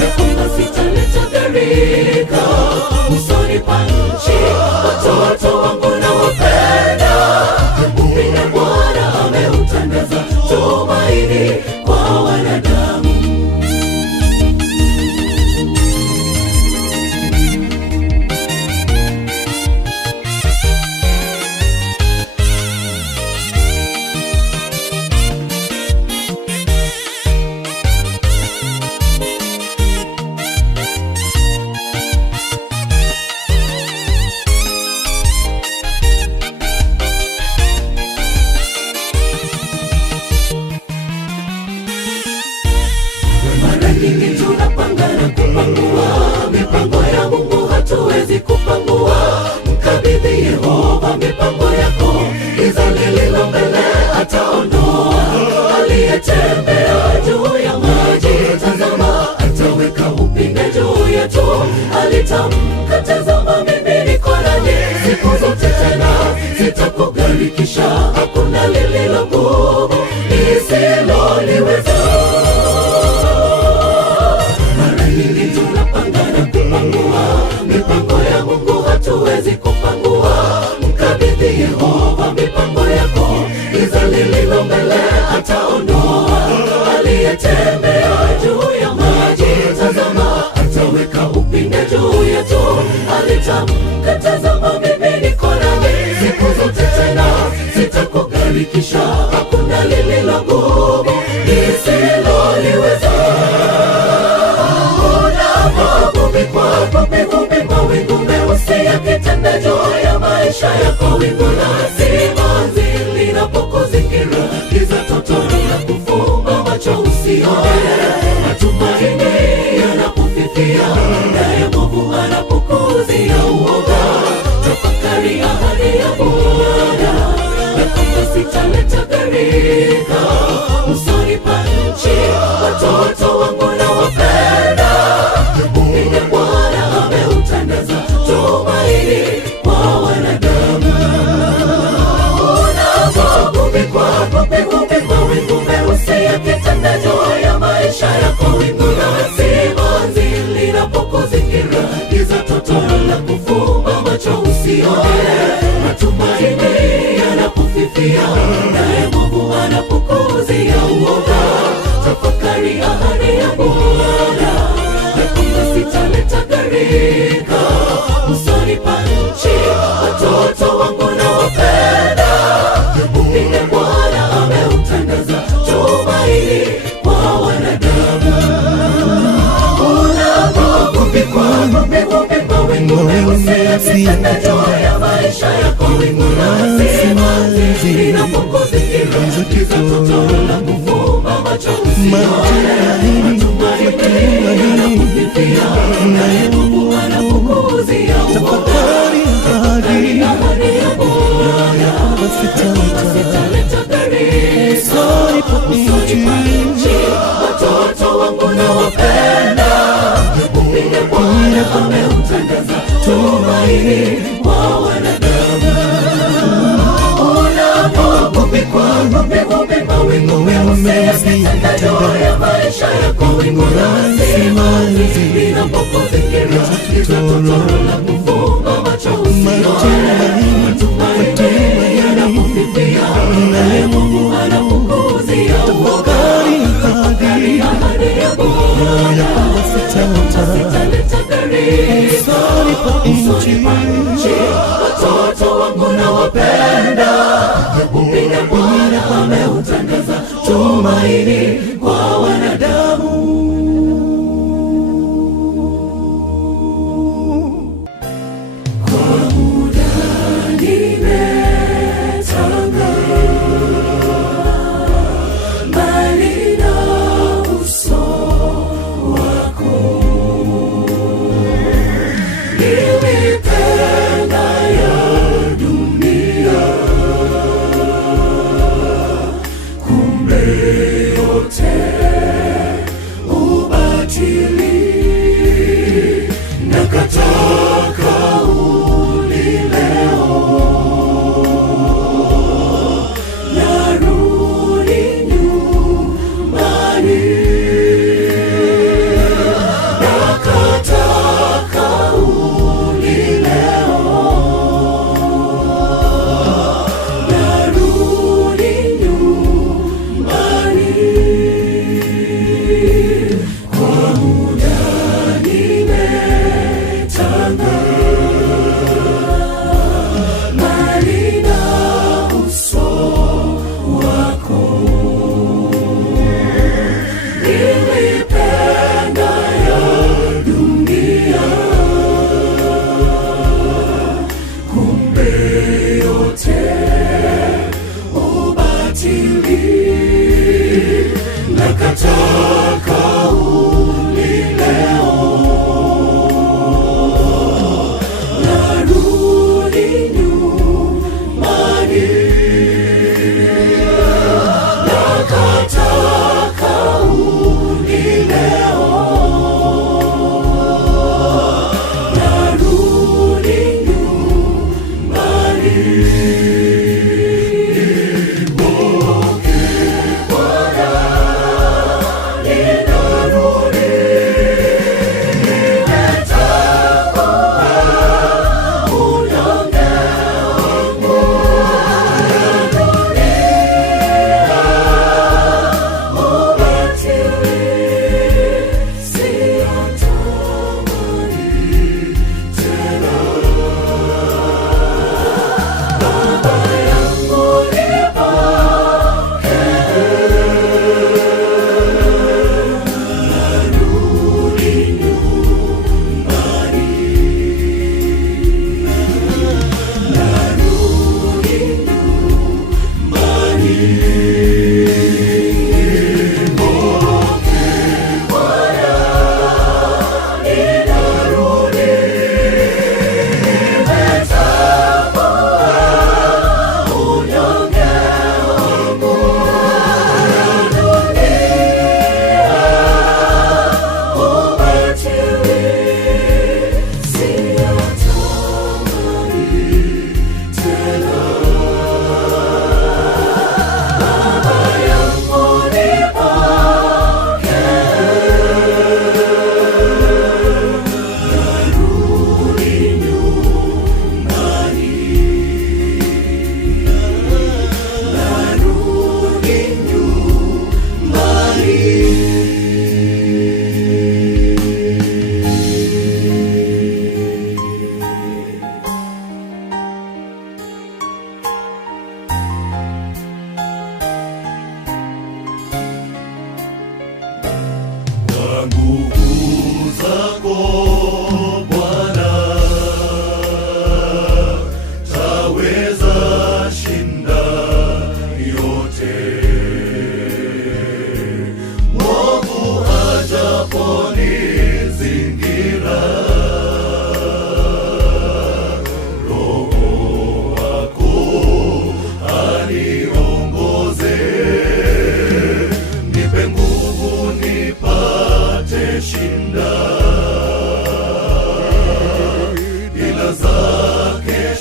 ya kwamba sitaleta gharika usoni pa nchi. Watoto wangu nawapenda, upinde Bwana ameutandaza tumaini kwa wanadamu. Mara nyingi tunapangana kupangua mipango ya Mungu, hatuwezi kupangua. Mkabidhi Yehova mipango yako, giza lililo mbele ataondoa. Aliyetembea juu ya maji, tazama ataweka upinde juu yetu. Alitamka, tazama mimi niko nanyi siku zote, tena sitakugharikisha. Hakuna lililo gumu lisiloliweza. Mara nyingi tunapangana kupangua mipango ya Mungu, hatuwezi kupangua. Mkabidhi Yehova mipango yako, giza lililo mbele ataondoa. Aliyetembea juu ya maji, tazama ataweka upinde juu yetu. Alitamka, tazama mimi niko nanyi siku zote, tena sitakugharikisha. Hakuna lililo gumu lisiloliweza. Vumbi, mawingu meusi yakitanda juu ya maisha yako, wingu la simanzi linapokuzingira, giza totoro la kufumba macho usione, matumaini yanapofifia, naye mwovu anapokuzia uoga. Tafakari ahadi ya Bwana, ya kwamba sitaleta gharika usoni pa nchi. Watoto wangu nawapenda, upinde Bwana ameutandaza tumaini kwa wanadamu. Unapopigwa vumbi, mawingu meusi yakitanda juu ya maisha yako, wingu la simanzi linapokuzingira, giza totoro la kufumba macho usione, matumaini yanapofifia, naye mwovu anapokuzia uoga. Tafakari ahadi ya Bwana, ya kwamba sitaleta gharika usoni pa nchi. Watoto wangu nawapenda, upinde Bwana ameutandaza tumaini kwa wanadamu. Unapopigwa vumbi, mawingu meusi yakitanda juu ya maisha yako, wingu la simanzi linapokuzingira, giza totoro la kufumba macho usione, matumaini yanapofifia, naye Mungu anapokuzia uoga. Tafakari ahadi ya Bwana, ya kwamba sitaleta gharika usoni pa nchi. Watoto wangu nawapenda, upinde Bwana ameutandaza tumaini kwa wanadamu. Unapopigwa vumbi, mawingu meusi yakitanda juu ya maisha yako, wingu la simanzi linapokuzingira, giza totoro la kufumba macho usione, matumaini yanapofifia, naye Mungu anapokuzia uoga. Tafakari ahadi ya Bwana, ya kwamba sitaleta gharika usoni pa nchi. Watoto wangu nawapenda, upinde Bwana ameutandaza tumaini kwa wanadamu. Kwa muda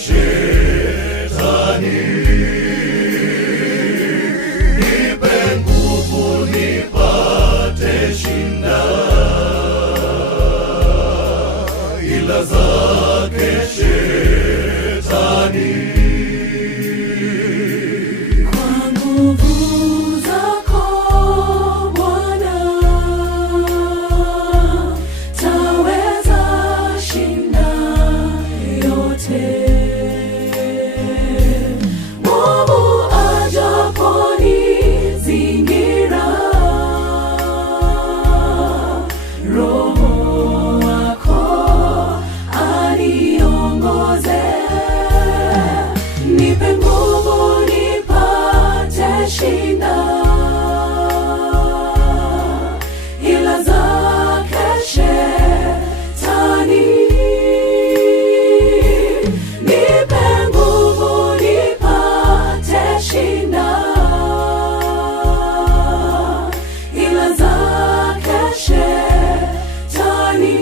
Shetani, nipe nguvu nipate shinda ila zake Shetani. Kwa nguvu zako Bwana, taweza shinda yote. Mwovu ajaponizingira, Roho wako aniongoze. Nipe nguvu nipate shinda ila zake Shetani. Nipe nguvu nipate shinda ila zake Shetani.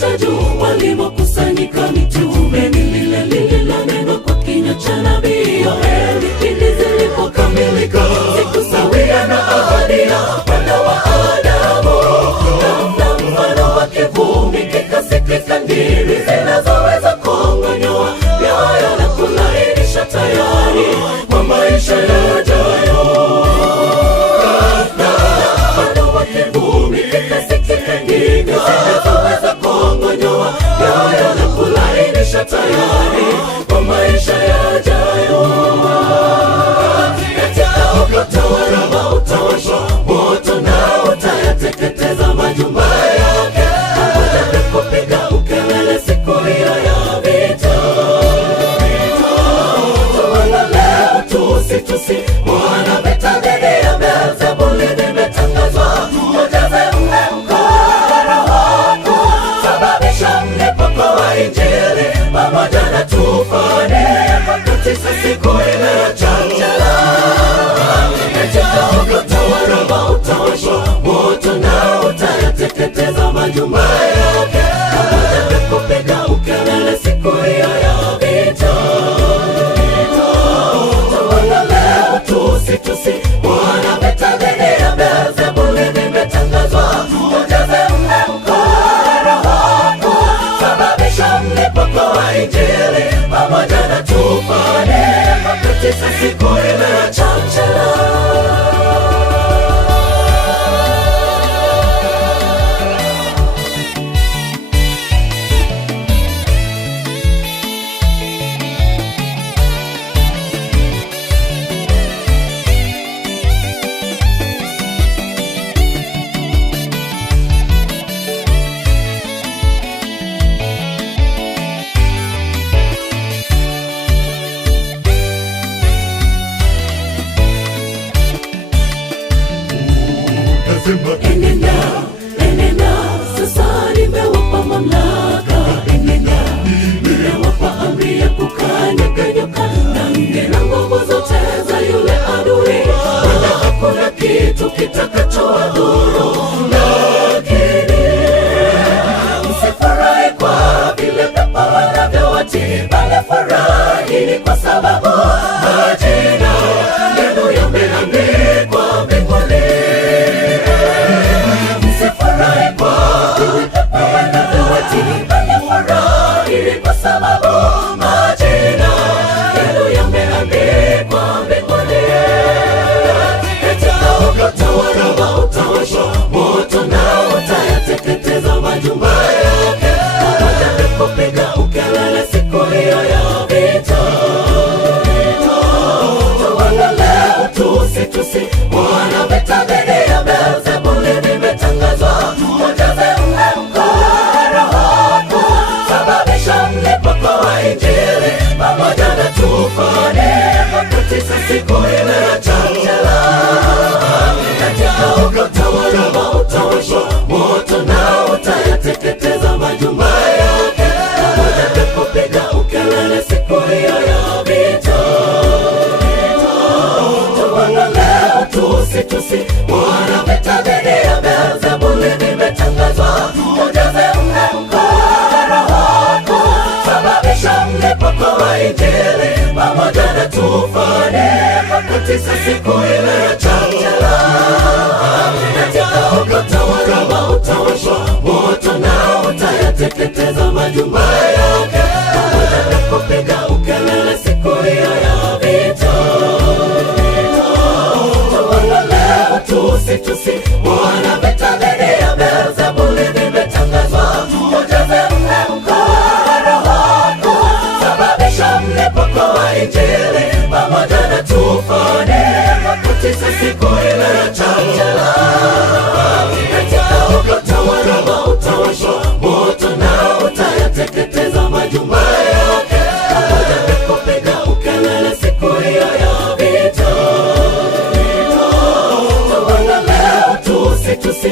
cha juu walimokusanyika mitume. tayari kwa maisha yajayo. Katika utawala utawashwa moto na utayateketeza majumba yake, pamoja na kupiga ukelele siku hiyo ya vita. Tawala leo tusitusi, Bwana vita dhidi ya Beelzebuli vimetangazwa. Ujaze mle mkono wako, sababisha mlipuko wa Injili pamoja na tufani, kutisa siku ile ya chakula. Katika utawala utawashwa moto na utayateketeza majumba yake, pamoja na kupiga ukelele siku hiyo ya vita. Tawala leo tusitusi, Bwana vita dhidi ya Beelzebuli vimetangazwa. Ujaze mle mkono wako, sababisha mlipuko wa Injili pamoja na tufani, kutisa siku ile ya chakula. Enenda, enenda, sasa nimewapa mamlaka. Enenda, nimewapa amri ya kukanyaga nyoka na nge na nguvu zote za yule adui, wala hakuna kitu kitakachowadhuru. Lakini msifurahi kwa vile pepo wanavyowatii, bali furahini kwa sababu majina yenu yameandikwa mbinguni. Kwa sababu majina yenu yameandikwa mbinguni. Katika utawala utawashwa moto na utayateketeza majumba yake, pamoja na kupiga ukelele siku hiyo ya vita. Tawala leo tusitusi, Bwana vita dhidi ya Beelzebuli vimetangazwa. Ujaze mle mkono wako, sababisha mlipuko wa Injili pamoja na tufani, kutisa siku ile ya chakula. Katika utawala utawashwa moto na utayateketeza majumba yake, pamoja na kupiga ukelele siku hiyo ya vita. Tawala leo tusitusi, Bwana vita dhidi ya Beelzebuli vimetangazwa. Ujaze mle mkono wako, sababisha mlipuko wa Injili pamoja na tufani, kutisa siku ile ya chakula. Katika utawala utawashwa moto na utayateketeza majumba yake, pamoja na kupiga ukelele siku hiyo ya vita. Tawala leo tusitusi, Bwana vita dhidi ya Beelzebuli vimetangazwa. Ujaze mle mkono wako, sababisha mlipuko wa Injili pamoja na tufani, kutisa siku ile ya chakula. Katika utawala utawashwa moto na utayateketeza majumba yake, pamoja na kupiga ukelele siku hiyo ya vita. Tawala leo tusitusi,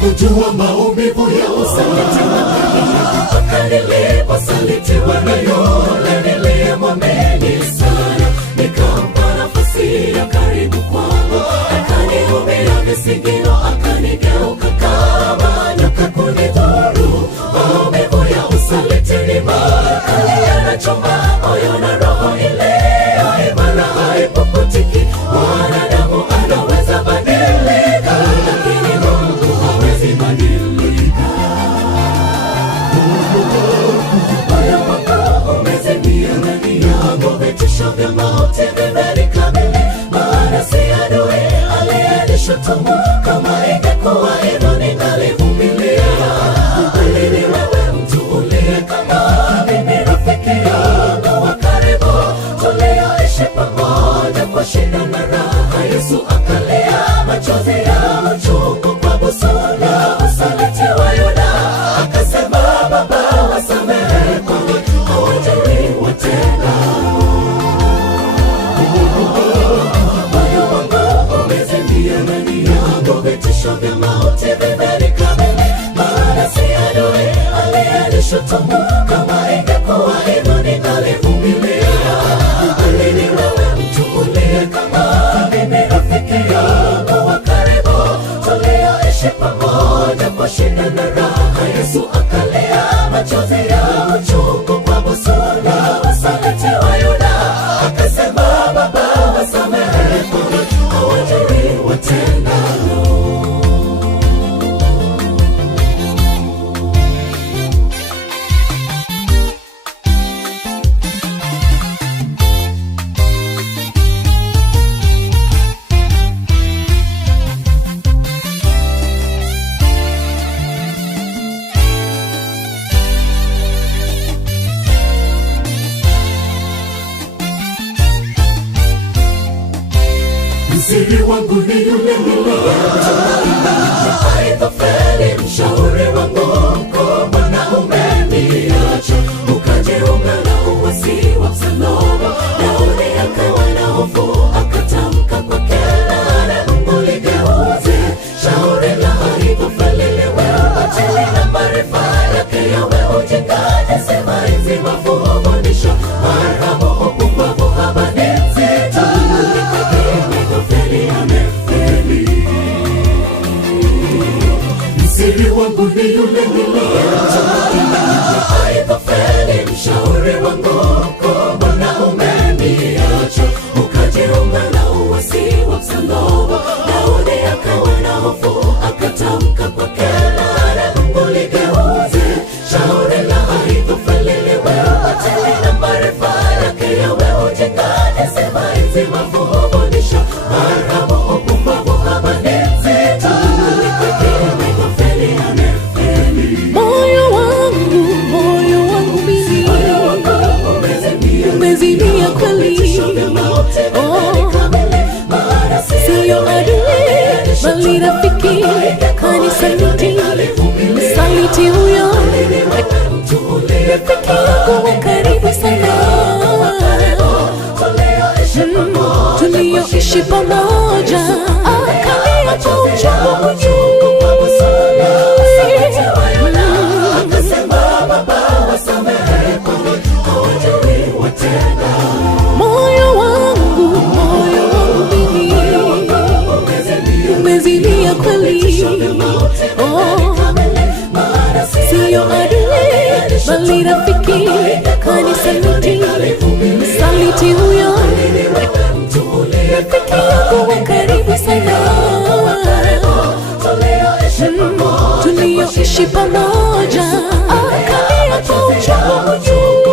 kujua maumivu ya usaliti, mpaka niliposalitiwa na yule niliyemwamini sana. Nikampa nafasi ya karibu kwangu, akanihubia visigino, akanigeuka kama nyoka kunidhuru. Maumivu ya usaliti ni makali, yanachoma moyo na roho ile imara haipoputiki. Mwanadamu anaweza badilika, lakini Mungu hawezi badilika. Moyo wangu umezimia ndani yangu, vitisho vya mauti vimenikabili, maana si adui aliyenishutumu. Kama ingekuwa hivyo ningalivumilia. Bali ni wewe mtu uliye kama mimi, rafiki yangu wa karibu, tulioishi pamoja kwa shida na raha. Yesu akalia machozi ya uchungu kwa busu la usaliti wa Yuda, akasema, Baba wasamehe, kwani hawajui watendalo. Moyo wangu umezimia ndani yangu, vitisho vya mauti vimenikabili, maana si adui aliyenishutumu. Kama ingekuwa hivyo ningalivumilia. Bali ni wewe mtu uliye kama mimi, rafiki yangu wa karibu, tulioishi pamoja kwa shida na raha. Yesu akalia machozi ya uchungu kwa busu la usaliti wa Yuda, akasema, Baba wasamehe, kwani hawajui watendalo. Msiri wangu ni yule niliyemtumaini, Ahithofeli mshauri wangu mkuu. Bwana umeniacha ukajiunga na uasi wa Absalomu. Daudi akawa na hofu, akatamka kwa kelele, Mungu ligeuze shauri la Ahithofeli liwe ubatili, na maarifa yake yawe ujinga. Sema hizi mafundisho maramu, upumbavu habari nzito. Msiri wangu ni yule niliyemtumaini, Ahithofeli mshauri wangu mkuu. Bwana umeniacha ukajiunga na uasi wa Absalomu. Daudi akawa na hofu, akatamka kwa kelele, Mungu ligeuze shauri la Ahithofeli liwe ubatili, na maarifa yake yawe ujinga. Sema hizi mafundisho maramu, upumbavu habari nzito. Moyo wangu mimi umezimia kweli. Siyo adui bali rafiki, kanisaliti. Msaliti huyo rafiki yangu wa karibu sana, tulioishi pamoja, akalia kwa uchungu. Moyo wangu mimi umezimia kweli. Siyo adui bali rafiki, kanisaliti. Msaliti huyo rafiki yangu wa karibu sana, tulioishi pamoja, akalia kwa uchungu.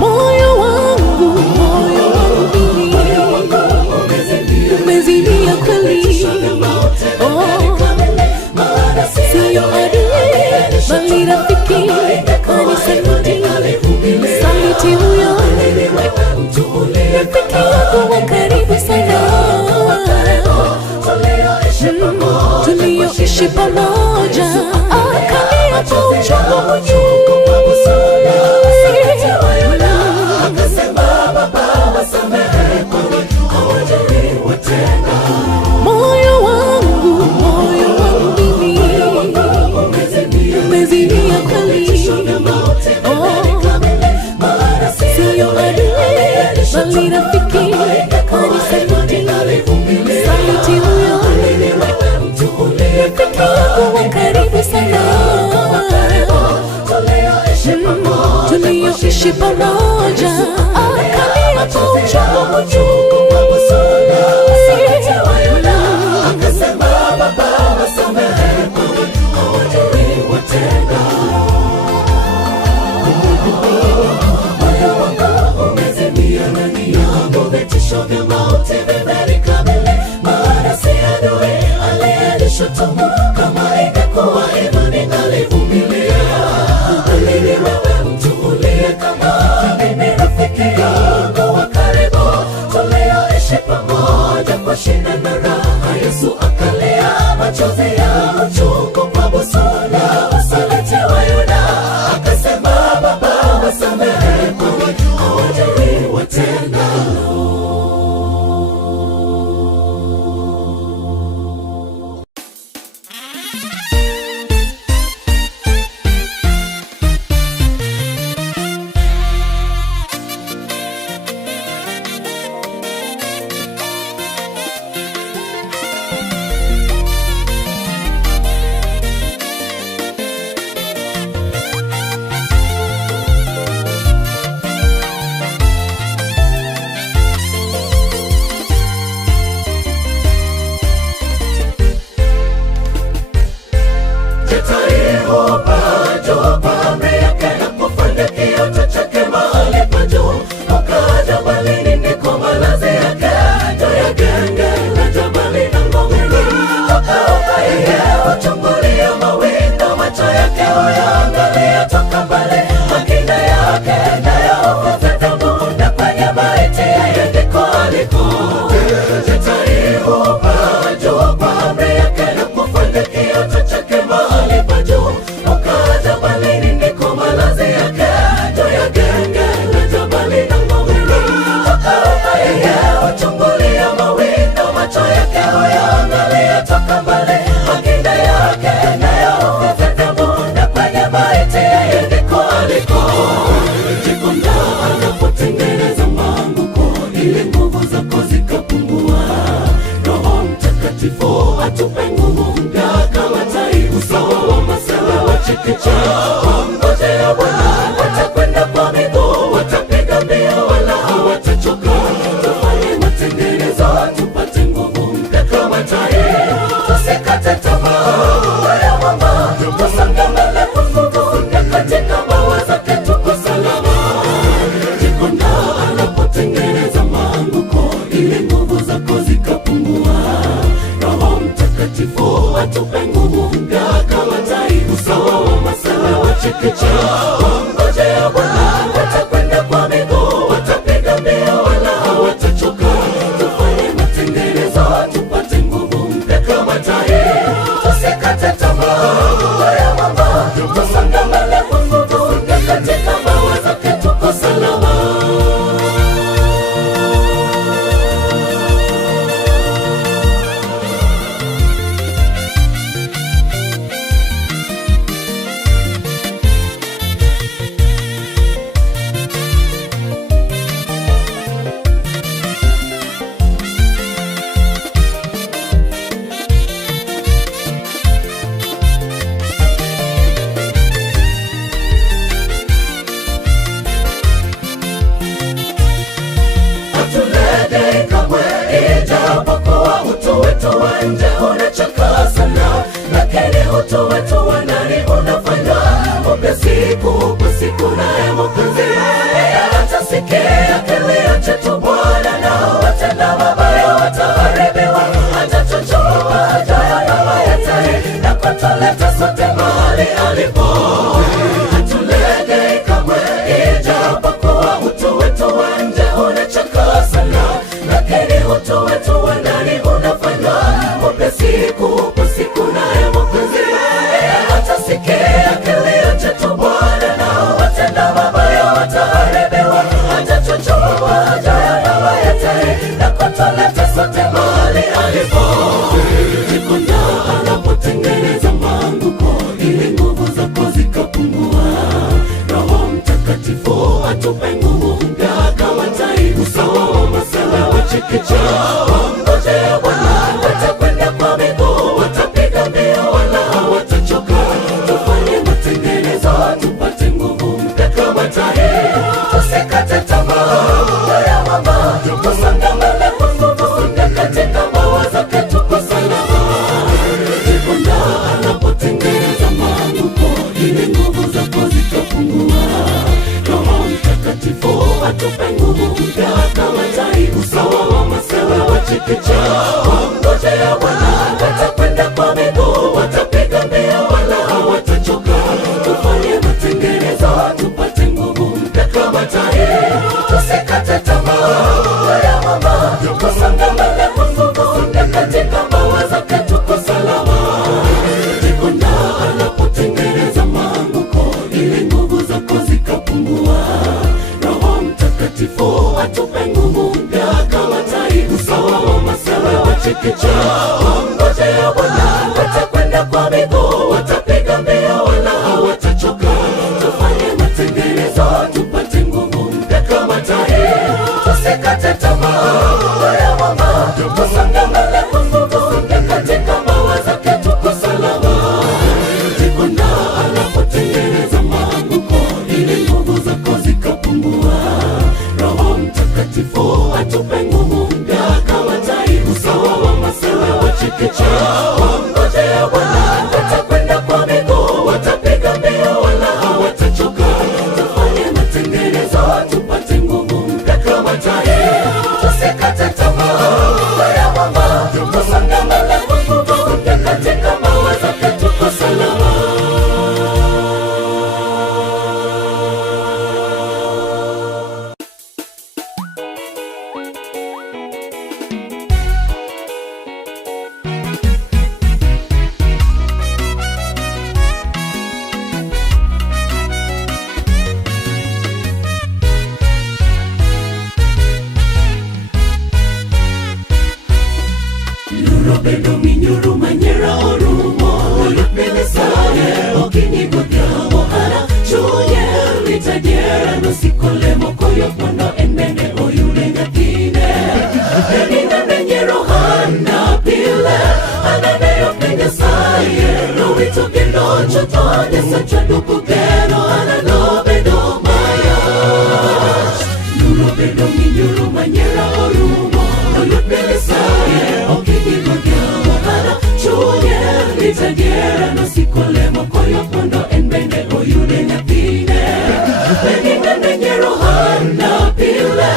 Moyo wangu mimi umezimia kweli. Siyo adui bali rafiki, kanisaliti. Msaliti huyo rafiki yangu bali rafiki kanisaliti. Saliti huyo rafiki yangu wa karibu sana, tulioishi pamoja, akalia kwa uchungu akasema, Baba wasamehe, hawajui watenda. Moyo wangu umezimia ndani yangu, vitisho vya mauti vimenikabili, maana si adui aliyenishutumu. Kama ingekuwa hivyo ningalivumilia, bali ni wewe mtu uliye kama mimi, rafiki yangu wa karibu, tulioishi pamoja kwa shida na raha. Yesu akalia machozi ya uchungu kwa busara, usaliti wa Yuda, akasema, Baba wasamehe, kwani hawajui watendalo. Wangojea Bwana, watakwenda kwa miguu, watapiga mbio wala hawatachoka. Tufanye matengenezo tupate nguvu mpya kama tai, tusikate tamaa wala mwamba, tusonge mbele kwa nguvu mpya, katika mbawa zake tuko salama. Jikonda anapotengeneza maanguko ili nguvu zako zikapungua. Roho Mtakatifu atupe nguvu mpya kama tai, usawa wa masala wa chekechea. Wangojea Bwana, watakwenda kwa miguu, watapiga mbio wala hawatachoka. Tufanye matengenezo tupate nguvu mpya kama tai, tusikate tamaa ya mwamba, tusonge mbele kwa nguvu mpya, katika mbawa zake tuko salama. Ijapokuwa utu wetu wa nje unachoka sana, lakini utu wetu wa ndani unafanya upya siku kwa siku. Naye Mwokozi atasikia kilio chetu Bwana, na watenda mabaya wataharibiwa. Atachochoa ajayo na mayatari na kutuleta sote mahali alipo. Hatulegei kamwe, ijapokuwa utu wetu wa nje unachoka sana, lakini utu wetu wa ndani unafanya upya siku kwa siku. Naye Mwokozi atasikia kilio chetu Bwana, na watenda mabaya wataharibiwa. Atachochoa ajayo na mayatari na kutuleta sote mahali alipo. Jikonda anapotengeneza maanguko ili nguvu zako zikapungua. chekechea. Wangojea Bwana, watakwenda kwa miguu, watapiga mbio wala hawatachoka. Tufanye matengenezo tupate nguvu mpya kama tai, tusikate tamaa ya mama, tusonge mbele kwa nguvu mpya katika mbawa zake tuko salama. Jikunda anapotengeneza maanguko ili nguvu zako zikapungua, Roho Mtakatifu atupe nguvu mpya kama tai, usawa wa masewe wa chekechea. Wangojea Bwana, watakwenda kwa miguu, watapiga mbio wala hawatachoka. Tufanye matengenezo tupate nguvu mpya kama tai, tusikate tamaa ya mama, tusonge mbele kwa nguvu mpya katika mbawa zake tuko salama. Jikunda anapotengeneza maanguko ili nguvu zako zikapungua, Roho Mtakatifu atupe nguvu mpya kama tai, usawa wa masewe wa chekechea. Wangojea Bwana, watakwenda kwa miguu, watapiga mbio wala hawatachoka. Tufanye matengenezo tupate nguvu mpya kama tai, tusikate tamaa ya mama, tusonge mbele kwa nguvu mpya katika mbawa zake tuko salama. Jikunda anapotengeneza maanguko ili nguvu zako zikapungua, Roho Mtakatifu atupe nguvu mpya kama tai, usawa wa masewe wa chekechea. Wangojea Bwana, watakwenda kwa miguu, watapiga mbio wala hawatachoka. Tufanye matengenezo tupate nguvu mpya kama tai, tusikate tamaa ya mama, tusonge mbele kwa nguvu mpya katika mbawa zake tuko salama. Bedo minyuru manyera orumo, olupele saye okinigodhiamo ara chunye ritadiera nosikolemo koyo mondo en bende oyude nyathine. Eninene nyero hana pile, ananeyo ne Nyasaye, nowito kendo chotho Nyasacha duoko geno, anano bedo mayach. Nuro bedo minyuru manyera orumo, olupele saye okinigodhiamo ara chunye ritadiera nosikolemo koyo mondo en bende oyude nyathine. Eninene nyero hana pile,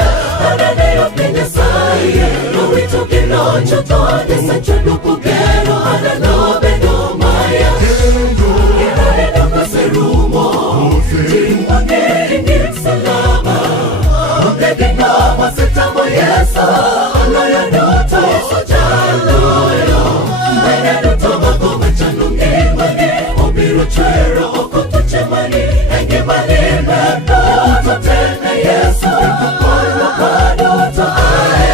ananeyo ne Nyasaye, nowito kendo chotho Nyasacha duoko geno, anano bedo mayach. Inaneno koserumo, ji wang'e salama, onge gino mosetamo Yesu, oloyo duto Yesu jaloyo. Mbele duto mago machando ngimani, obiro chwero oko tuoche mani e ngimani medo. Duto tene Yesu konyo kwa duto ae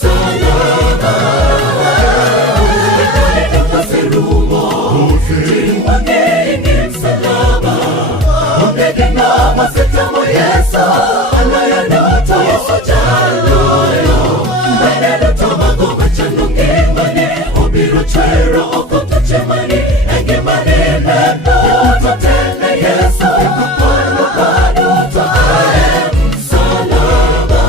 salama. Inaneno koserumo, ji wang'e salama, onge gino mosetamo Yesu, oloyo duto Yesu jaloyo. Mbele duto mago machando ngimani, obiro chwero oko tuoche mani e ngimani medo. Duto tene Yesu konyo kwa duto ae salama.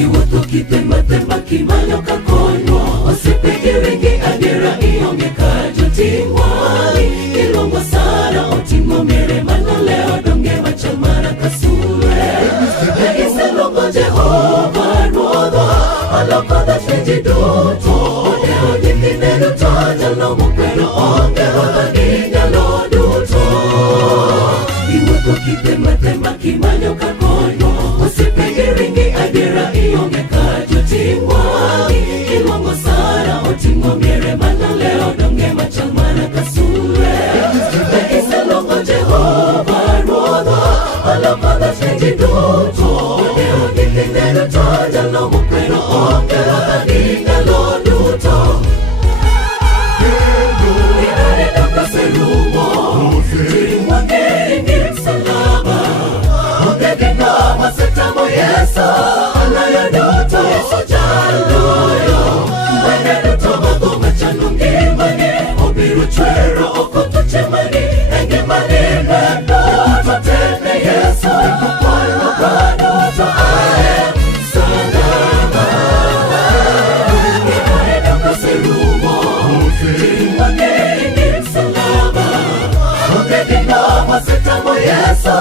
Iwuotho kitemba kimanyo ka konywa, osepegi ringi adiera ionge ka joting'wani. Iluongo Sara oting'o mere manoleo donge machal mana kasure. Ne iseluongo Jehova Ruodhwa, oloko dhach ne ji duto, odeo nyithinde duto, jalno mokwero onge Ruodhwa ni nyalo duto. Iwuotho kitemba kimanyo ka konywa, osepegi ringi adiera ionge ka joting'wani. Iluongo Sara oting'o mere manoleo Yesu anayodoto sojaluyo mwenendo magoma chanungimani obiru chwero okotuchemani engemani mendo totene Yesu kupolo bado to ae salama inoheda kuserumo timangeni salama ongedina masetamo Yesu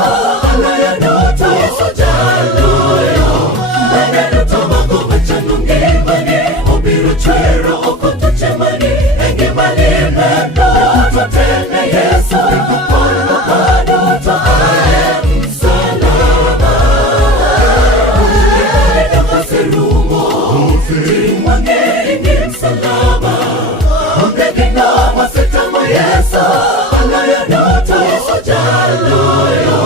anayodoto sojaluyo mwenendo magoma chanungimani obiru chwero okotuchemani engemani mendo totene Yesu kupolo bado to ae salama inoheda kuserumo timangeni salama ongedina masetamo Yesu anayodoto sojaluyo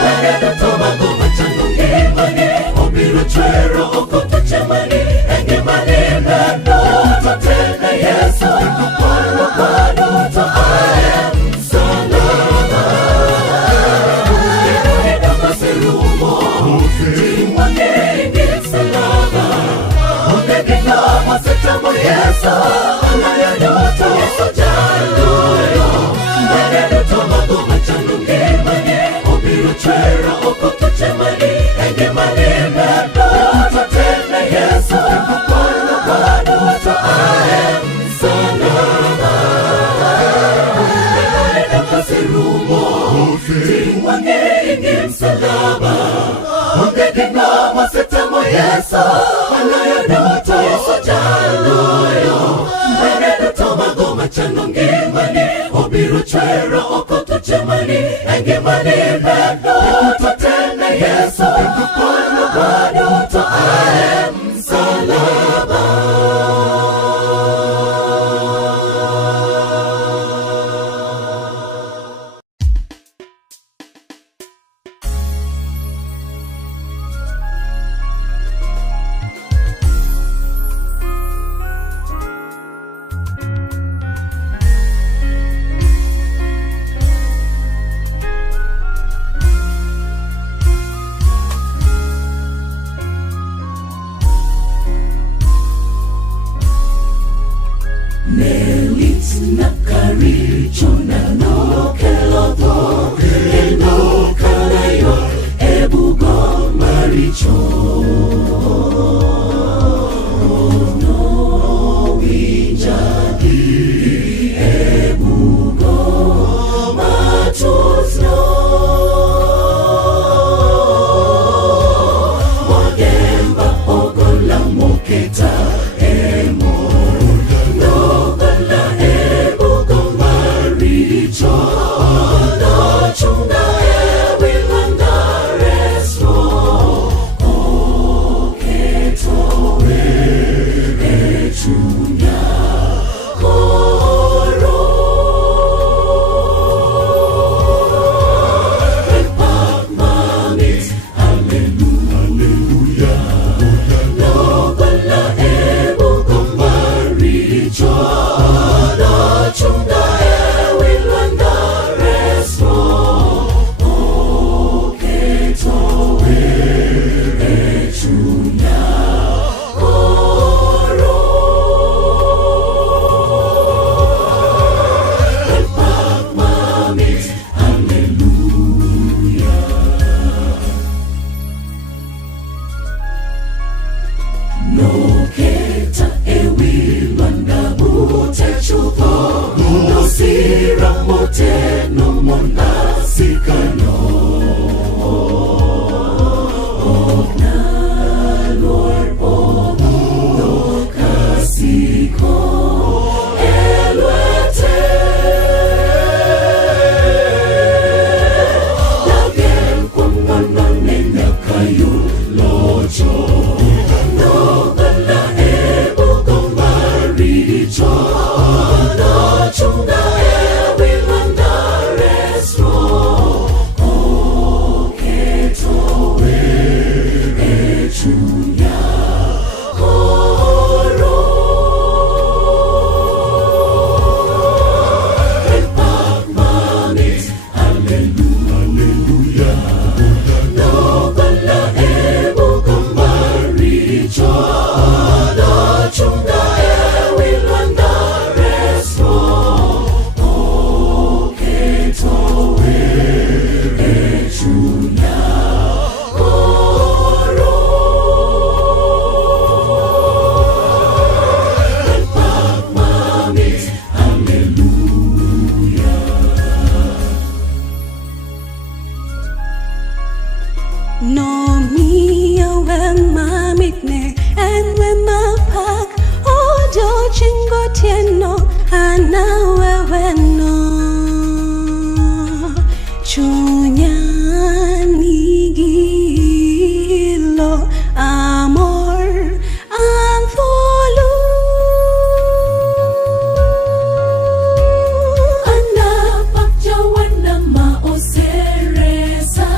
mwenendo magoma chanungimani obiru chwero okotuchemani engemani mendo totene Yesu kupolo bado to ae salama inoheda kuserumo timangeni salama ongedina masetamo Yesu anayodoto sojaluyo mwenendo magoma chanungimani obiru chwero okotuchemani engemani mendo totene Yesu kupolo bado to ae salama inoheda kuserumo timangeni salama ongedina masetamo Yesu anayodoto sojaluyo mwenendo magoma chanungimani obiru chwero okotuchemani engemani mendo totene Yesu kupolo bado to ae salama. Nelit na karicho na no keloto eno kalayo ebugo maricho no wijadi ebugo matosno wagemba ogola moketa emo Hallelujah, no bala ebo otieno ana weweno chunya nigilo amor antholu anak jawana ma oseresa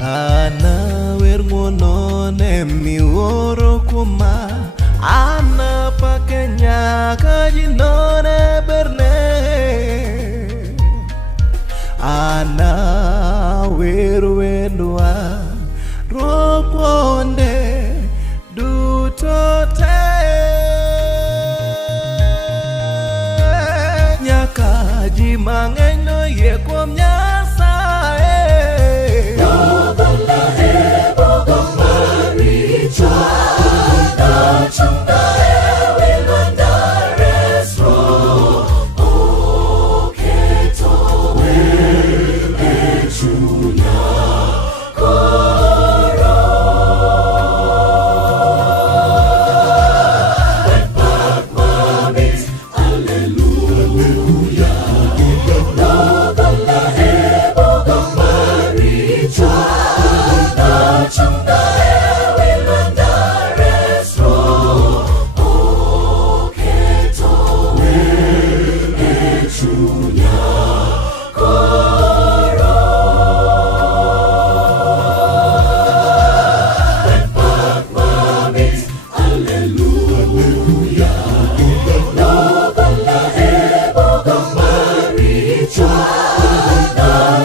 Ana wermonone miworo kuma ana pakenya kajinone berne ana werwendwa rokonde dutote nyaka jimangeno yekom nyasae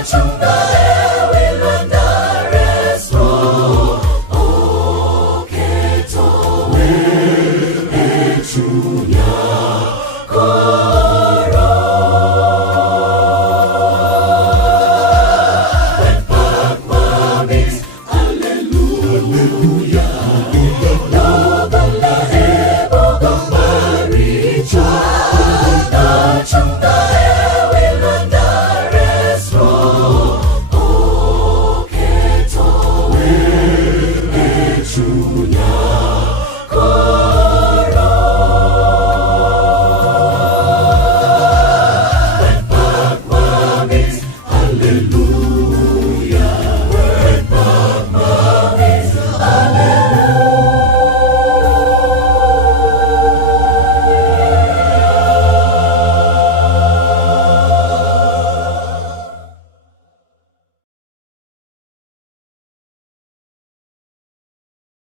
Chua,